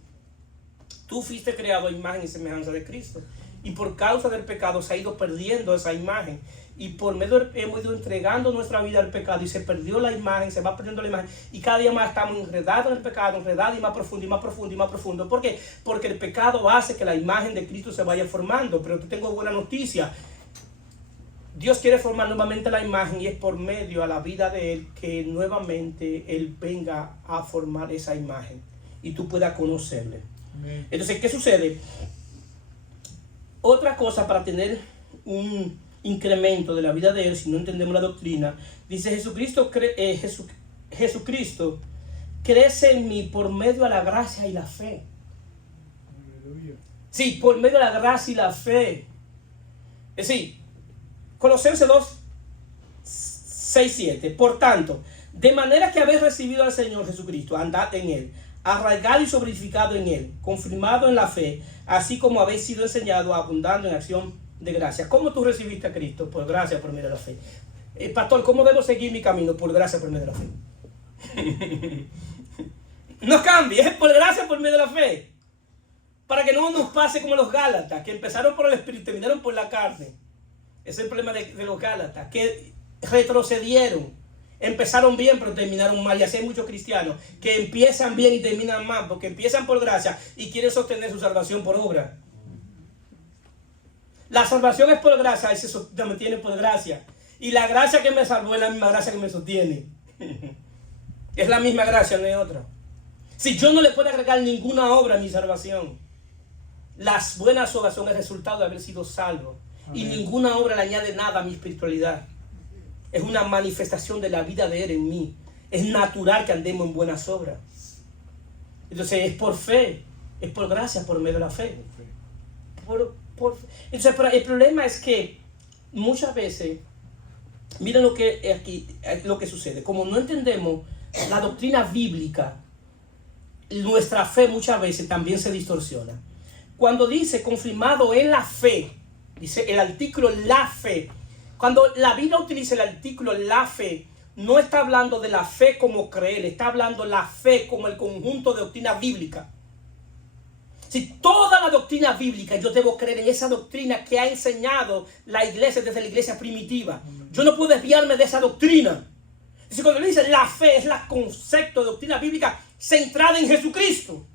Tú fuiste creado a imagen y semejanza de Cristo. Y por causa del pecado se ha ido perdiendo esa imagen. Y por medio hemos ido entregando nuestra vida al pecado y se perdió la imagen, se va perdiendo la imagen. Y cada día más estamos enredados en el pecado, enredados y más profundo y más profundo y más profundo. ¿Por qué? Porque el pecado hace que la imagen de Cristo se vaya formando. Pero te tengo buena noticia. Dios quiere formar nuevamente la imagen y es por medio a la vida de Él que nuevamente Él venga a formar esa imagen y tú puedas conocerle. Amén. Entonces, ¿qué sucede? Otra cosa para tener un incremento de la vida de Él, si no entendemos la doctrina, dice Jesucristo crece en mí por medio de la gracia y la fe. Aleluya. Sí, por medio de la gracia y la fe. Es decir, Colosenses 2, 6, 7. Por tanto, de manera que habéis recibido al Señor Jesucristo, andad en Él, arraigado y solidificado en Él, confirmado en la fe, así como habéis sido enseñado, abundando en acción de gracia. ¿Cómo tú recibiste a Cristo? Por gracia, por medio de la fe. Pastor, ¿cómo debo seguir mi camino? Por gracia, por medio de la fe. No cambie, es por gracia, por medio de la fe. Para que no nos pase como los Gálatas, que empezaron por el Espíritu y terminaron por la carne. Ese es el problema de los Gálatas, que retrocedieron. Empezaron bien, pero terminaron mal. Y así hay muchos cristianos que empiezan bien y terminan mal, porque empiezan por gracia y quieren sostener su salvación por obra. La salvación es por gracia y se mantiene por gracia. Y la gracia que me salvó es la misma gracia que me sostiene. Es la misma gracia, no hay otra. Si yo no le puedo agregar ninguna obra a mi salvación, las buenas obras son el resultado de haber sido salvo. Amén. Y ninguna obra le añade nada a mi espiritualidad. Es una manifestación de la vida de Él en mí. Es natural que andemos en buenas obras. Entonces es por fe, es por gracia, por medio de la fe. Entonces, pero el problema es que muchas veces, miren lo que sucede. Como no entendemos la doctrina bíblica, nuestra fe muchas veces también se distorsiona. Cuando dice confirmado en la fe, dice el artículo la fe. Cuando la Biblia utiliza el artículo la fe, no está hablando de la fe como creer, está hablando de la fe como el conjunto de doctrina bíblica. Si toda la doctrina bíblica, yo debo creer en esa doctrina que ha enseñado la iglesia desde la iglesia primitiva. Yo no puedo desviarme de esa doctrina. Dice, cuando le dice la fe es el concepto de doctrina bíblica centrada en Jesucristo.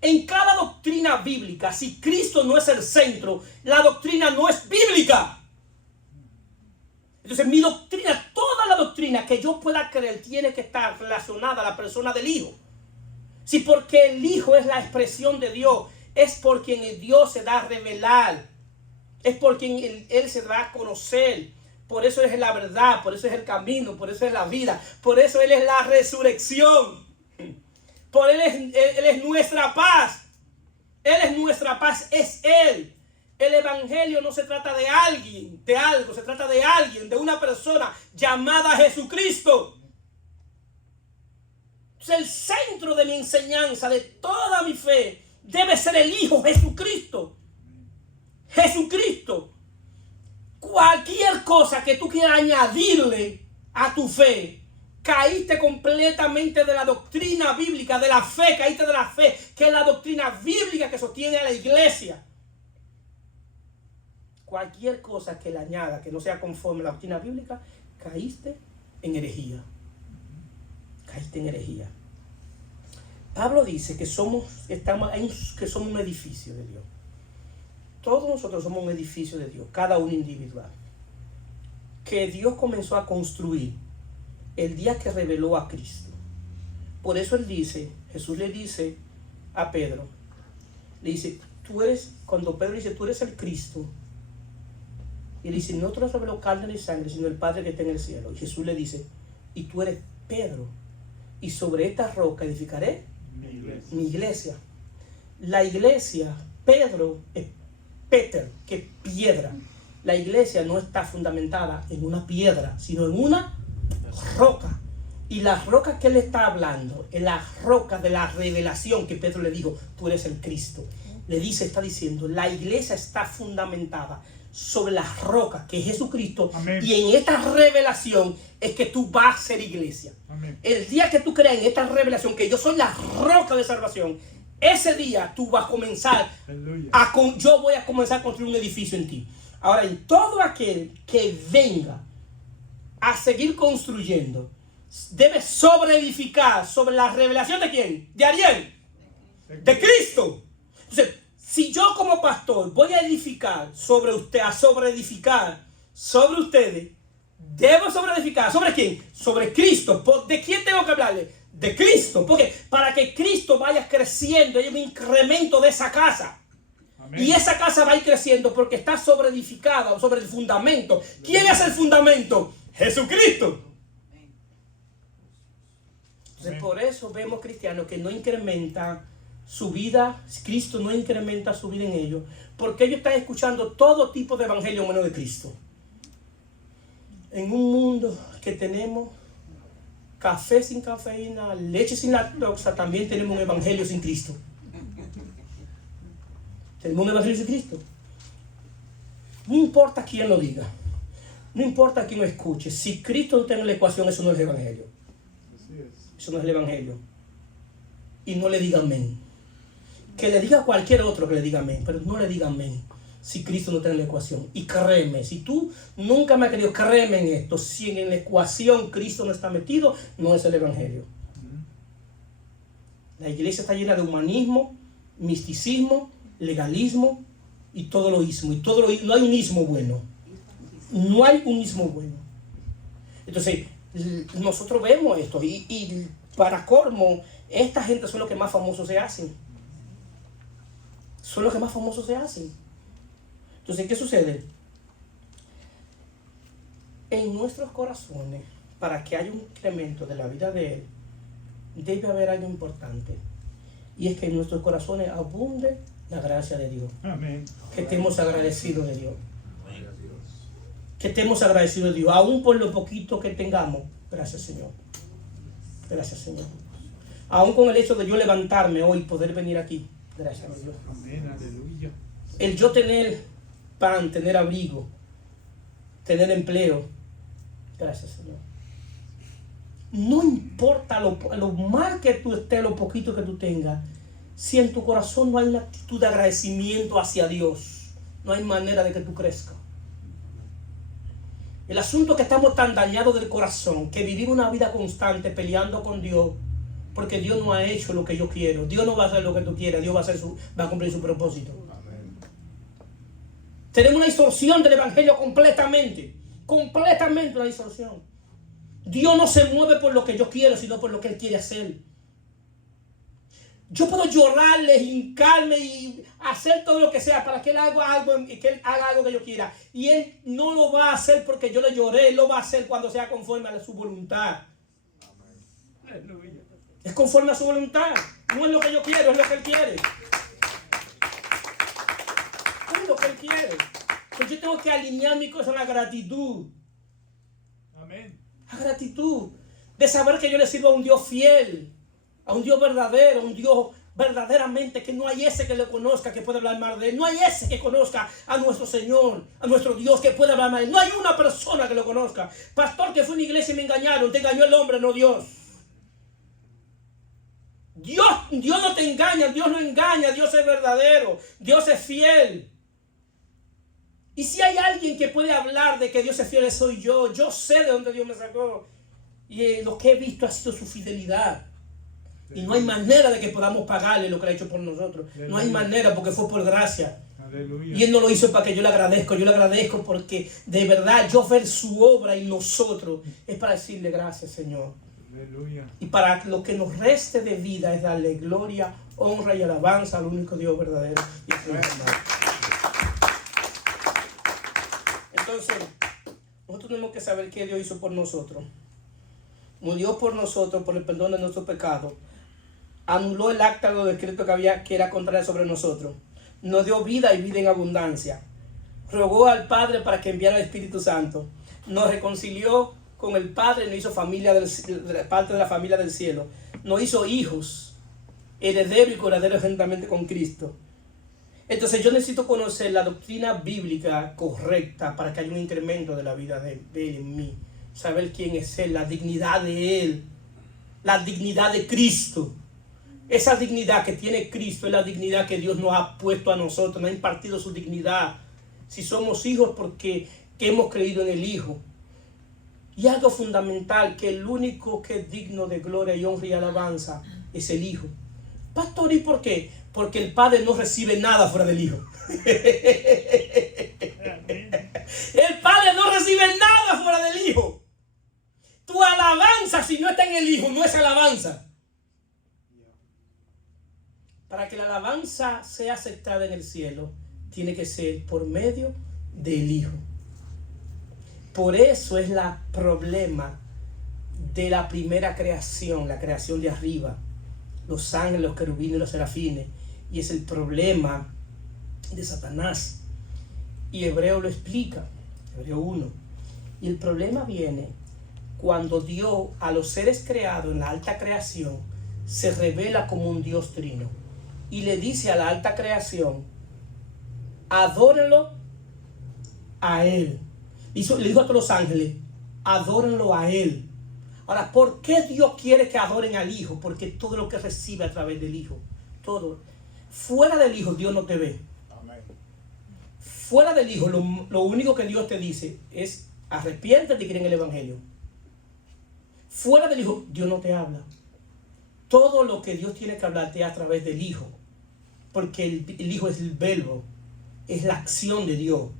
En cada doctrina bíblica, si Cristo no es el centro, la doctrina no es bíblica. Entonces mi doctrina, toda la doctrina que yo pueda creer tiene que estar relacionada a la persona del Hijo. Si porque el Hijo es la expresión de Dios, es por quien el Dios se da a revelar, es por quien Él se da a conocer. Por eso es la verdad, por eso es el camino, por eso es la vida, por eso Él es la resurrección. Por Él es nuestra paz. Él es nuestra paz, es Él. El evangelio no se trata de alguien, de algo, se trata de alguien, de una persona llamada Jesucristo. Entonces el centro de mi enseñanza, de toda mi fe, debe ser el Hijo Jesucristo. Jesucristo. Cualquier cosa que tú quieras añadirle a tu fe, caíste completamente de la doctrina bíblica, de la fe, caíste de la fe, que es la doctrina bíblica que sostiene a la iglesia. Cualquier cosa que le añada, que no sea conforme a la doctrina bíblica, caíste en herejía. Caíste en herejía. Pablo dice que somos un edificio de Dios. Todos nosotros somos un edificio de Dios, cada uno individual, que Dios comenzó a construir el día que reveló a Cristo. Por eso Jesús le dice a Pedro, le dice, cuando Pedro dice, tú eres el Cristo, y le dice, no te lo reveló carne ni sangre, sino el Padre que está en el cielo. Y Jesús le dice, y tú eres Pedro, y sobre esta roca edificaré mi iglesia. La iglesia, Pedro es Peter, que es piedra. La iglesia no está fundamentada en una piedra, sino en una roca. Y la roca que él está hablando es la roca de la revelación que Pedro le dijo, tú eres el Cristo. Está diciendo, la iglesia está fundamentada sobre la roca que es Jesucristo. Amén. Y en esta revelación es que tú vas a ser iglesia. Amén. El día que tú creas en esta revelación que yo soy la roca de salvación, ese día tú vas a comenzar yo voy a comenzar a construir un edificio en ti. Ahora, en todo aquel que venga a seguir construyendo, debe sobreedificar sobre la revelación de ¿quién? ¿De Ariel? De Cristo. Entonces, si yo como pastor voy a edificar sobre usted, a sobreedificar sobre ustedes, debo sobreedificar. ¿Sobre quién? Sobre Cristo. ¿De quién tengo que hablarle? De Cristo. Porque para que Cristo vaya creciendo, hay un incremento de esa casa. Amén. Y esa casa va a ir creciendo porque está sobreedificada sobre el fundamento. ¿Quién es el fundamento? Jesucristo. Entonces, por eso vemos cristianos que no incrementan su vida, Cristo no incrementa su vida en ellos, porque ellos están escuchando todo tipo de evangelio menos de Cristo. En un mundo que tenemos café sin cafeína, leche sin lactosa, también tenemos un evangelio sin Cristo. Tenemos un evangelio sin Cristo. No importa quién lo diga, no importa quién lo escuche, si Cristo no está en la ecuación, eso no es el evangelio. Eso no es el evangelio. Y no le diga amén. Que le diga a cualquier otro que le diga amén, pero no le diga amén si Cristo no está en la ecuación. Y créeme, si tú nunca me has querido, créeme en esto, si en la ecuación Cristo no está metido, no es el evangelio. La iglesia está llena de humanismo, misticismo, legalismo y todo lo ismo. No hay un ismo bueno. No hay un ismo bueno. Entonces, nosotros vemos esto y para colmo, esta gente son los que más famosos se hacen. Son los que más famosos se hacen. Entonces, ¿qué sucede? En nuestros corazones, para que haya un incremento de la vida de Él, debe haber algo importante. Y es que en nuestros corazones abunde la gracia de Dios. Amén. Que estemos agradecidos de Dios. Que estemos agradecidos de Dios. Aún por lo poquito que tengamos. Gracias, Señor. Gracias, Señor. Aún con el hecho de yo levantarme hoy y poder venir aquí. Gracias a Dios. Amén, aleluya. El yo tener pan, tener abrigo, tener empleo. Gracias, Señor. No importa lo mal que tú estés, lo poquito que tú tengas. Si en tu corazón no hay una actitud de agradecimiento hacia Dios, no hay manera de que tú crezcas. El asunto es que estamos tan dañados del corazón que vivimos una vida constante peleando con Dios, porque Dios no ha hecho lo que yo quiero. Dios no va a hacer lo que tú quieras. Dios va a cumplir su propósito. Amén. Tenemos una distorsión del evangelio completamente una distorsión. Dios no se mueve por lo que yo quiero, sino por lo que Él quiere hacer. Yo puedo llorarle, hincarme y hacer todo lo que sea para que Él haga algo que yo quiera. Y Él no lo va a hacer porque yo le lloré. Él lo va a hacer cuando sea conforme a su voluntad. Amén. Es conforme a su voluntad. No es lo que yo quiero, es lo que Él quiere. Es lo que Él quiere. Pues yo tengo que alinear mi corazón a la gratitud. Amén. A gratitud. De saber que yo le sirvo a un Dios fiel. A un Dios verdadero, un Dios verdaderamente que no hay ese que le conozca que pueda hablar mal de Él. No hay ese que conozca a nuestro Señor, a nuestro Dios que pueda hablar mal de Él. No hay una persona que lo conozca. Pastor, que fue a una iglesia y me engañaron. Te engañó el hombre, no Dios. Dios no te engaña, Dios no engaña, Dios es verdadero, Dios es fiel. Y si hay alguien que puede hablar de que Dios es fiel, soy yo. Yo sé de dónde Dios me sacó. Y lo que he visto ha sido su fidelidad. Y no hay manera de que podamos pagarle lo que Él ha hecho por nosotros. Aleluya. No hay manera porque fue por gracia. Aleluya. Y Él no lo hizo para que yo le agradezco. Yo le agradezco porque de verdad yo ver su obra en nosotros es para decirle gracias, Señor. Aleluya. Y para lo que nos reste de vida es darle gloria, honra y alabanza al único Dios verdadero. Entonces, nosotros tenemos que saber qué Dios hizo por nosotros. Murió por nosotros, por el perdón de nuestros pecados. Anuló el acta de lo decreto que era contrario sobre nosotros. Nos dio vida y vida en abundancia. Rogó al Padre para que enviara el Espíritu Santo. Nos reconcilió con el Padre, nos hizo parte de la familia del cielo. Nos hizo hijos, herederos y coherederos juntamente con Cristo. Entonces yo necesito conocer la doctrina bíblica correcta para que haya un incremento de la vida de Él en mí. Saber quién es Él, la dignidad de Él, la dignidad de Cristo. Esa dignidad que tiene Cristo es la dignidad que Dios nos ha puesto a nosotros, nos ha impartido su dignidad. Si somos hijos, porque hemos creído en el Hijo. Y algo fundamental, que el único que es digno de gloria y honra y alabanza es el Hijo. Pastor, ¿y por qué? Porque el Padre no recibe nada fuera del Hijo. El Padre no recibe nada fuera del Hijo. Tu alabanza, si no está en el Hijo, no es alabanza. Para que la alabanza sea aceptada en el cielo, tiene que ser por medio del Hijo. Por eso es el problema de la primera creación, la creación de arriba, los ángeles, los querubines y los serafines. Y es el problema de Satanás. Y Hebreo lo explica, Hebreo 1. Y el problema viene cuando Dios a los seres creados en la alta creación se revela como un Dios trino. Y le dice a la alta creación, adórenlo a Él. Le dijo a todos los ángeles, adórenlo a Él. Ahora, ¿por qué Dios quiere que adoren al Hijo? Porque todo lo que recibe a través del Hijo, todo. Fuera del Hijo, Dios no te ve. Amén. Fuera del Hijo, lo único que Dios te dice es, arrepiéntete y cree en el Evangelio. Fuera del Hijo, Dios no te habla. Todo lo que Dios tiene que hablarte es a través del Hijo. Porque el Hijo es el verbo, es la acción de Dios,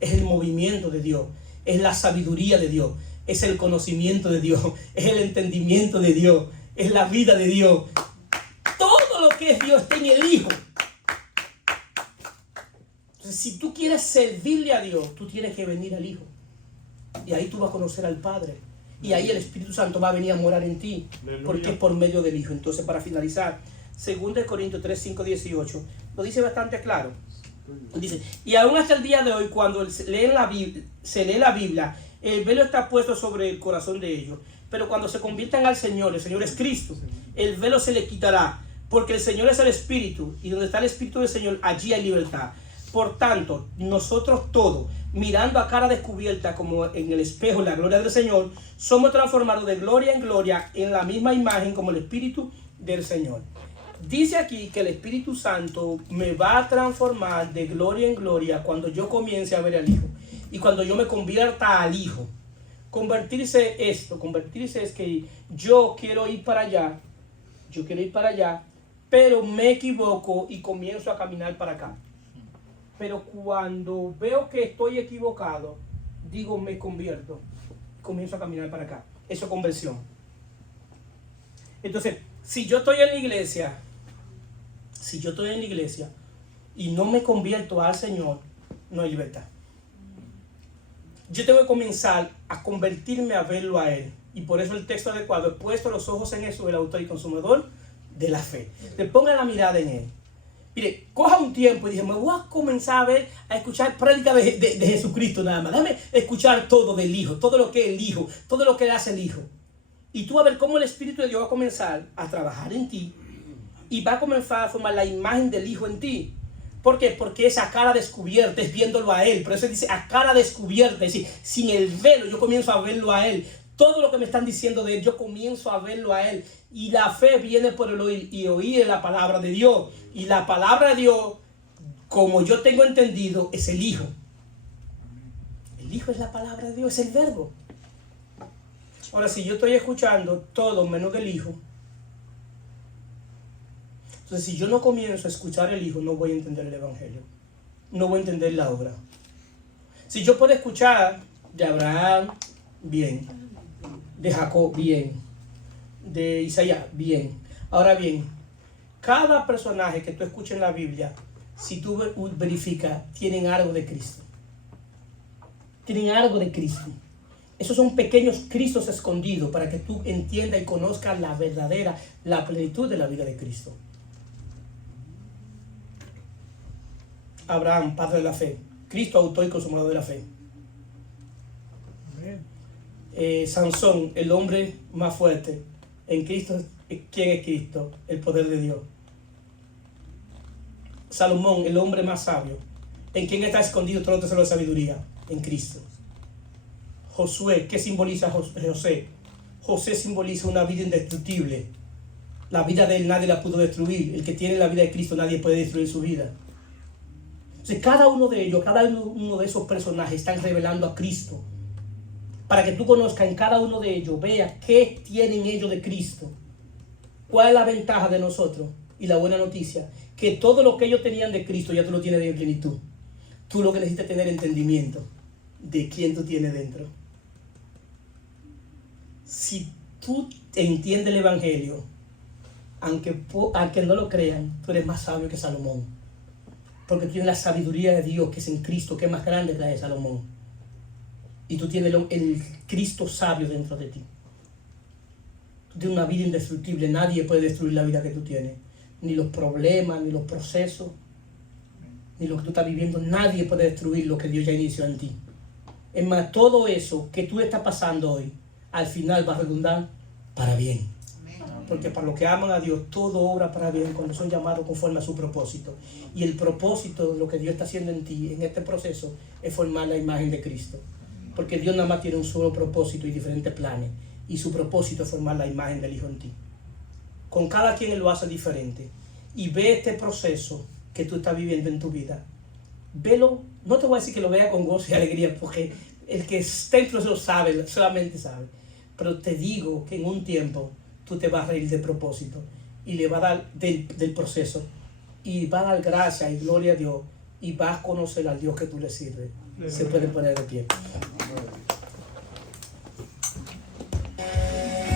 es el movimiento de Dios, es la sabiduría de Dios, es el conocimiento de Dios, es el entendimiento de Dios, es la vida de Dios. Todo lo que es Dios está en el Hijo. Entonces, si tú quieres servirle a Dios, tú tienes que venir al Hijo. Y ahí tú vas a conocer al Padre. Y ahí el Espíritu Santo va a venir a morar en ti. Aleluya. Porque es por medio del Hijo. Entonces, para finalizar, 2 Corintios 3, 5, 18, lo dice bastante claro. Dice, y aún hasta el día de hoy, cuando se lee la Biblia, el velo está puesto sobre el corazón de ellos. Pero cuando se conviertan al Señor, el Señor es Cristo, el velo se le quitará. Porque el Señor es el Espíritu, y donde está el Espíritu del Señor, allí hay libertad. Por tanto, nosotros todos, mirando a cara descubierta como en el espejo la gloria del Señor, somos transformados de gloria en gloria en la misma imagen como el Espíritu del Señor. Dice aquí que el Espíritu Santo me va a transformar de gloria en gloria cuando yo comience a ver al Hijo. Y cuando yo me convierta al Hijo. Convertirse es que yo quiero ir para allá, pero me equivoco y comienzo a caminar para acá. Pero cuando veo que estoy equivocado, digo me convierto, comienzo a caminar para acá. Eso es conversión. Entonces, si yo estoy en la iglesia y no me convierto al Señor, no hay libertad. Yo tengo que comenzar a convertirme a verlo a Él. Y por eso el texto adecuado es: puesto los ojos en Jesús, el autor y consumador de la fe. Le ponga la mirada en Él. Mire, coja un tiempo y dije, me voy a comenzar a escuchar prédica de Jesucristo nada más. Déjame escuchar todo del Hijo, todo lo que es el Hijo, todo lo que hace el Hijo. Y tú vas a ver cómo el Espíritu de Dios va a comenzar a trabajar en ti y va a comenzar a formar la imagen del Hijo en ti. ¿Por qué? Porque es a cara descubierta, es viéndolo a Él. Por eso dice a cara descubierta, es decir, sin el velo yo comienzo a verlo a Él. Todo lo que me están diciendo de Él, yo comienzo a verlo a Él. Y la fe viene por el oír, y oír es la palabra de Dios. Y la palabra de Dios, como yo tengo entendido, es el Hijo. El Hijo es la palabra de Dios, es el verbo. Ahora, si yo estoy escuchando todo menos del Hijo, entonces si yo no comienzo a escuchar el Hijo, no voy a entender el Evangelio. No voy a entender la obra. Si yo puedo escuchar de Abraham, bien. De Jacob, bien. De Isaías, bien. Ahora bien, cada personaje que tú escuches en la Biblia, si tú verificas, tienen algo de Cristo. Tienen algo de Cristo. Esos son pequeños Cristos escondidos para que tú entiendas y conozcas la verdadera, la plenitud de la vida de Cristo. Abraham, padre de la fe. Cristo, autor y consumador de la fe. Sansón, el hombre más fuerte. En Cristo, ¿quién es Cristo? El poder de Dios. Salomón, el hombre más sabio. ¿En quién está escondido todo el tesoro de sabiduría? En Cristo. Josué, ¿qué simboliza José? José simboliza una vida indestructible. La vida de él nadie la pudo destruir. El que tiene la vida de Cristo nadie puede destruir su vida. Entonces, cada uno de ellos, cada uno de esos personajes están revelando a Cristo. Para que tú conozcas en cada uno de ellos, vea qué tienen ellos de Cristo. ¿Cuál es la ventaja de nosotros? Y la buena noticia, que todo lo que ellos tenían de Cristo ya tú lo tienes en plenitud. Tú lo que necesitas es tener entendimiento de quién tú tienes dentro. Si tú entiendes el Evangelio, aunque no lo crean, tú eres más sabio que Salomón. Porque tú tienes la sabiduría de Dios que es en Cristo, que es más grande que la de Salomón. Y tú tienes el Cristo sabio dentro de ti. Tú tienes una vida indestructible. Nadie puede destruir la vida que tú tienes. Ni los problemas, ni los procesos, ni lo que tú estás viviendo. Nadie puede destruir lo que Dios ya inició en ti. Es más, todo eso que tú estás pasando hoy, al final va a redundar para bien. Porque para los que aman a Dios, todo obra para bien cuando son llamados conforme a su propósito. Y el propósito de lo que Dios está haciendo en ti, en este proceso, es formar la imagen de Cristo. Porque Dios nada más tiene un solo propósito y diferentes planes. Y su propósito es formar la imagen del Hijo en ti. Con cada quien Él lo hace diferente. Y ve este proceso que tú estás viviendo en tu vida. Velo, no te voy a decir que lo vea con gozo y alegría, porque el que está en proceso sabe, solamente sabe. Pero te digo que en un tiempo tú te vas a reír del propósito y le vas a dar del proceso. Y vas a dar gracia y gloria a Dios. Y vas a conocer al Dios que tú le sirves. Se puede poner de pie.